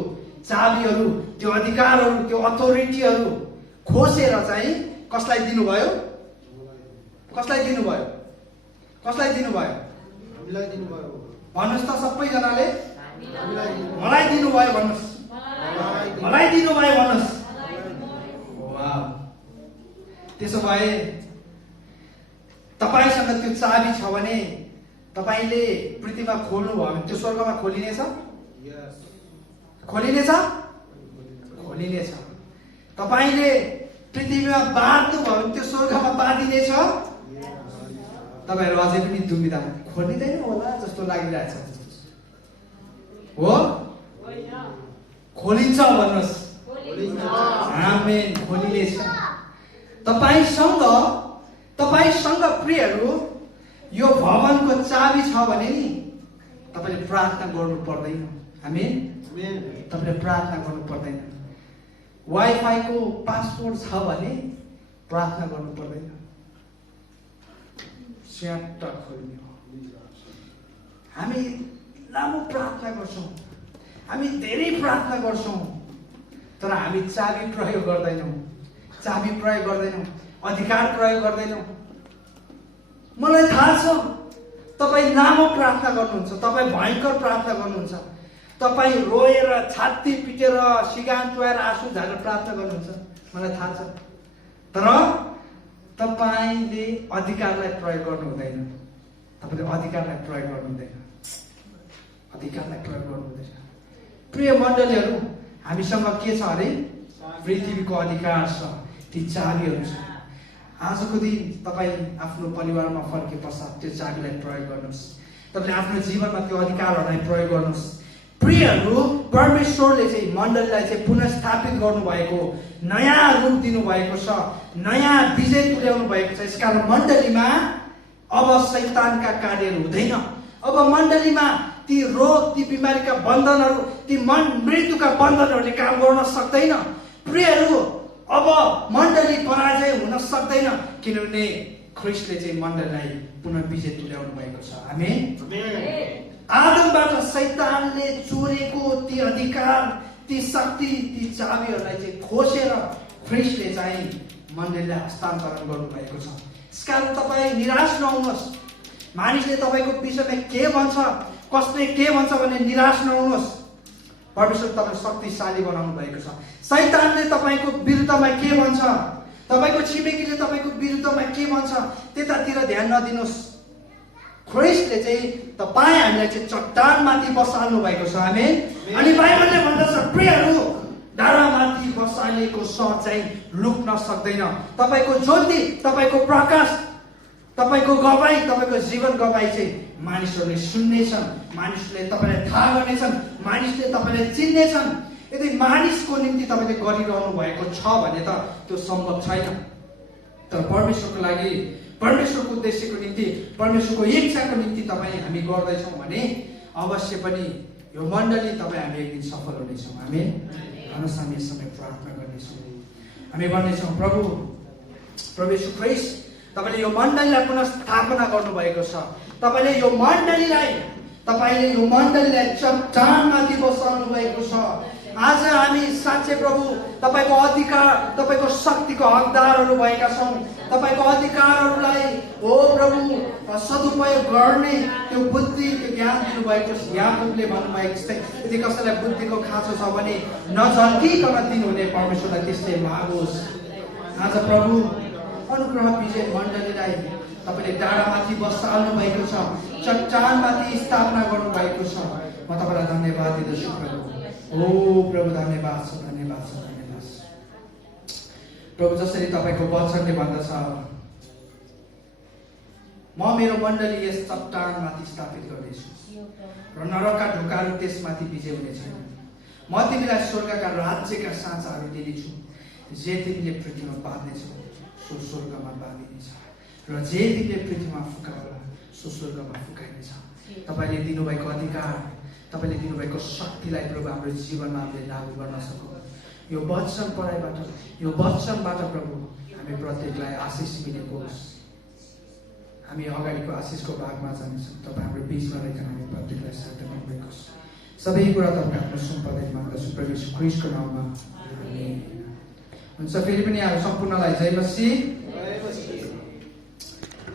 चाबीहरू, त्यो अधिकारहरू, त्यो अथोरिटीहरू खोसेर चाहिँ कसलाई दिनुभयो? कसलाई दिनुभयो? कसलाई दिनुभयो? हामीलाई दिनुभयो। भन्नुहोस् त सबैजनाले, मलाई दिनुभयो भन्नुहोस्, मलाई दिनुभयो भन्नुहोस्। वाह! त्यसो भए तपाईसँग त्यो चाबी छ भने तपाईले पृथ्वीमा खोल्नु भयो भने त्यो स्वर्गमा खोलिनेछ? खोलिनेछ? खोलिनेछ। तपाईले पृथ्वीमा बाँध्नु भयो भने त्यो स्वर्गमा बाँधिनेछ? तपाईहरु अझै पनि दुविधा, खोलिँदैन होला जस्तो लागिरहेछ। हो? खोलिन्छ भन्नुहोस्। आमेन, खोलिनेछ। तपाईसँग प्रियहरू यो भवनको चाबी छ भने नि तपाईले प्रार्थना गर्नु पर्दैन। आमेन। तपाईले प्रार्थना गर्नु पर्दैन। वाइफाई को पासवर्ड छ भने प्रार्थना गर्नु पर्दैन। स्याट खोल्ने हो। हामी लामो प्रार्थना गर्छौं, हामी धेरै प्रार्थना गर्छौं, तर हामी चाबी प्रयोग गर्दैनौं, चाबी प्रयोग गर्दैनौं, अधिकार प्रयोग गर्दैनौं। मलाई थाहा छ तपाई लामो प्रार्थना गर्नुहुन्छ, तपाई भयंकर प्रार्थना गर्नुहुन्छ, तपाई रोएर छाती पिटेर सिगान चुहाएर आँसु झारेर प्रार्थना गर्नुहुन्छ, मलाई थाहा छ। तर तपाईले अधिकारलाई प्रयोग गर्नु हुँदैन। तपाईले अधिकारलाई प्रयोग गर्नु हुँदैन। अधिकारलाई प्रयोग गर्नु हुँदैन। प्रिय मण्डलीहरू, हामीसँग के छ अरे? पृथ्वीको अधिकार छ, ती चाबीहरू छ। आजको दिन तपाईँ आफ्नो परिवारमा फर्के पश्चात त्यो चाबीलाई प्रयोग गर्नुहोस्। तपाईले आफ्नो जीवनमा त्यो अधिकारहरूलाई प्रयोग गर्नुहोस्। प्रियहरू, परमेश्वरले चाहिँ मण्डलीलाई चाहिँ पुनर्स्थापित गर्नुभएको, नयाँ रूप दिनुभएको छ, नयाँ विजय तुल्याउनु भएको छ। यसकारण मण्डलीमा अब शैतानका कार्यहरू हुँदैन। अब मण्डलीमा ती रोग, ती बिमारीका बन्धनहरू, ती मृत्युका बन्धनहरूले काम गर्न सक्दैन। प्रियहरू, अब मण्डली पराजय हुन सक्दैन, किनभने ख्रीष्टले चाहिँ मण्डलीलाई पुनः विजय तुल्याउनु भएको छ। आमेन। आदमबाट शैतानले चोरेको ती अधिकार, ती शक्ति, ती चाबीहरूलाई चाहिँ खोसेर ख्रीष्टले चाहिँ मण्डलीलाई हस्तान्तरण गर्नुभएको छ। यसकारण तपाईँ निराश नहुनुहोस्। मानिसले तपाईँको विषयमा के भन्छ, कसले के भन्छ भने निराश नहुनुहोस्। परमेश्वर तपाईँ शक्तिशाली बनाउनु भएको छ। शैतानले तपाईँको विरुद्धमा के भन्छ, तपाईँको छिमेकीले तपाईँको विरुद्धमा के भन्छ, त्यतातिर ध्यान नदिनुहोस्। ख्रीष्टले चाहिँ तपाईँ हामीलाई चाहिँ चट्टानमाथि बसाल्नु भएको छ। आमेन। अनि बाइबलले भन्दछ, प्रियहरू, डाँडामाथि बसालिएको सर चाहिँ लुक्न सक्दैन। तपाईँको ज्योति, तपाईँको प्रकाश, तपाईँको गवाई, तपाईँको जीवन गवाई चाहिँ मानिसहरूले सुन्नेछन्, मानिसले तपाईँलाई थाहा गर्नेछन्, मानिसले तपाईँलाई चिन्नेछन्। यदि मानिसको निम्ति तपाईँले गरिरहनु भएको छ भने त त्यो सम्भव छैन। तर परमेश्वरको लागि, परमेश्वरको उद्देश्यको निम्ति, परमेश्वरको इच्छाको निम्ति तपाईँ हामी गर्दैछौँ भने अवश्य पनि यो मण्डली तपाईँ हामी एक दिन सफल हुनेछौँ। आमेन। भन्नुहोस्, हामी यस समय प्रार्थना गर्नेछौँ। हामी भन्नेछौँ, प्रभु यीशु ख्रीष्ट, तपाईले यो मण्डलीलाई पुनः स्थापना गर्नुभएको छ। तपाईले यो मण्डलीलाई चट्टानमाथि बसाल्नु भएको छ। आज हामी साँच्चै प्रभु तपाईको अधिकार, तपाईको शक्तिको हकदारहरू भएका छौँ। तपाईको अधिकारहरूलाई हो प्रभु सदुपयोग गर्ने त्यो बुद्धि, त्यो ज्ञान दिनुभएको छ। याकुबले भन्नुभएको जस्तै, यदि कसैलाई बुद्धिको खाँचो छ भने नझल्किकन दिनुहुने परमेश्वरलाई त्यसले मागोस्। आज प्रभु अनुग्रह विजय मण्डलीलाई तपाईले डाँडामाथि बसाल्नु भएको छ, चट्टानमाथि स्थापना गर्नु भएको छ। म तपाईँलाई धन्यवाद दिँदछु प्रभु। ओ प्रभु, धन्यवाद छ, धन्यवाद छ, धन्यवाद छ प्रभु। जसरी तपाईँको वचनले भन्दछ, म मेरो मण्डली यस चट्टानमाथि स्थापित गर्नेछु र नरकका ढोकाहरू त्यसमाथि विजय हुने छैन। म तिमीलाई स्वर्गका राज्यका साँचाहरू दिनेछु। जे तिमीले पृथ्वीमा बाँध्नेछौ सो स्वर्गमा बाँधिनेछ, र जे तिमीले पृथ्वीमा फुकाउला सो स्वर्गमा फुकाइनेछ। तपाईँले दिनुभएको अधिकार, तपाईँले दिनुभएको शक्तिलाई प्रभु हाम्रो जीवनमा हामीले लागू गर्न सकौँ। यो वचन पढाइबाट, यो वचनबाट प्रभु हामी प्रत्येकलाई आशिष मिलेको होस्। हामी अगाडिको आशिषको भागमा जानेछौँ। तपाईँ हाम्रो बिचमा रहेर हामी प्रत्येकलाई श्रद्धा गर्नुभएको छ। सबै कुरा तपाईँ आफ्नो सम्पदाय माग्दछु प्रभु यीशु ख्रीष्टको नाममा। आमेन। हुन्छ फेरि पनि हामी सम्पूर्णलाई जय मसीह।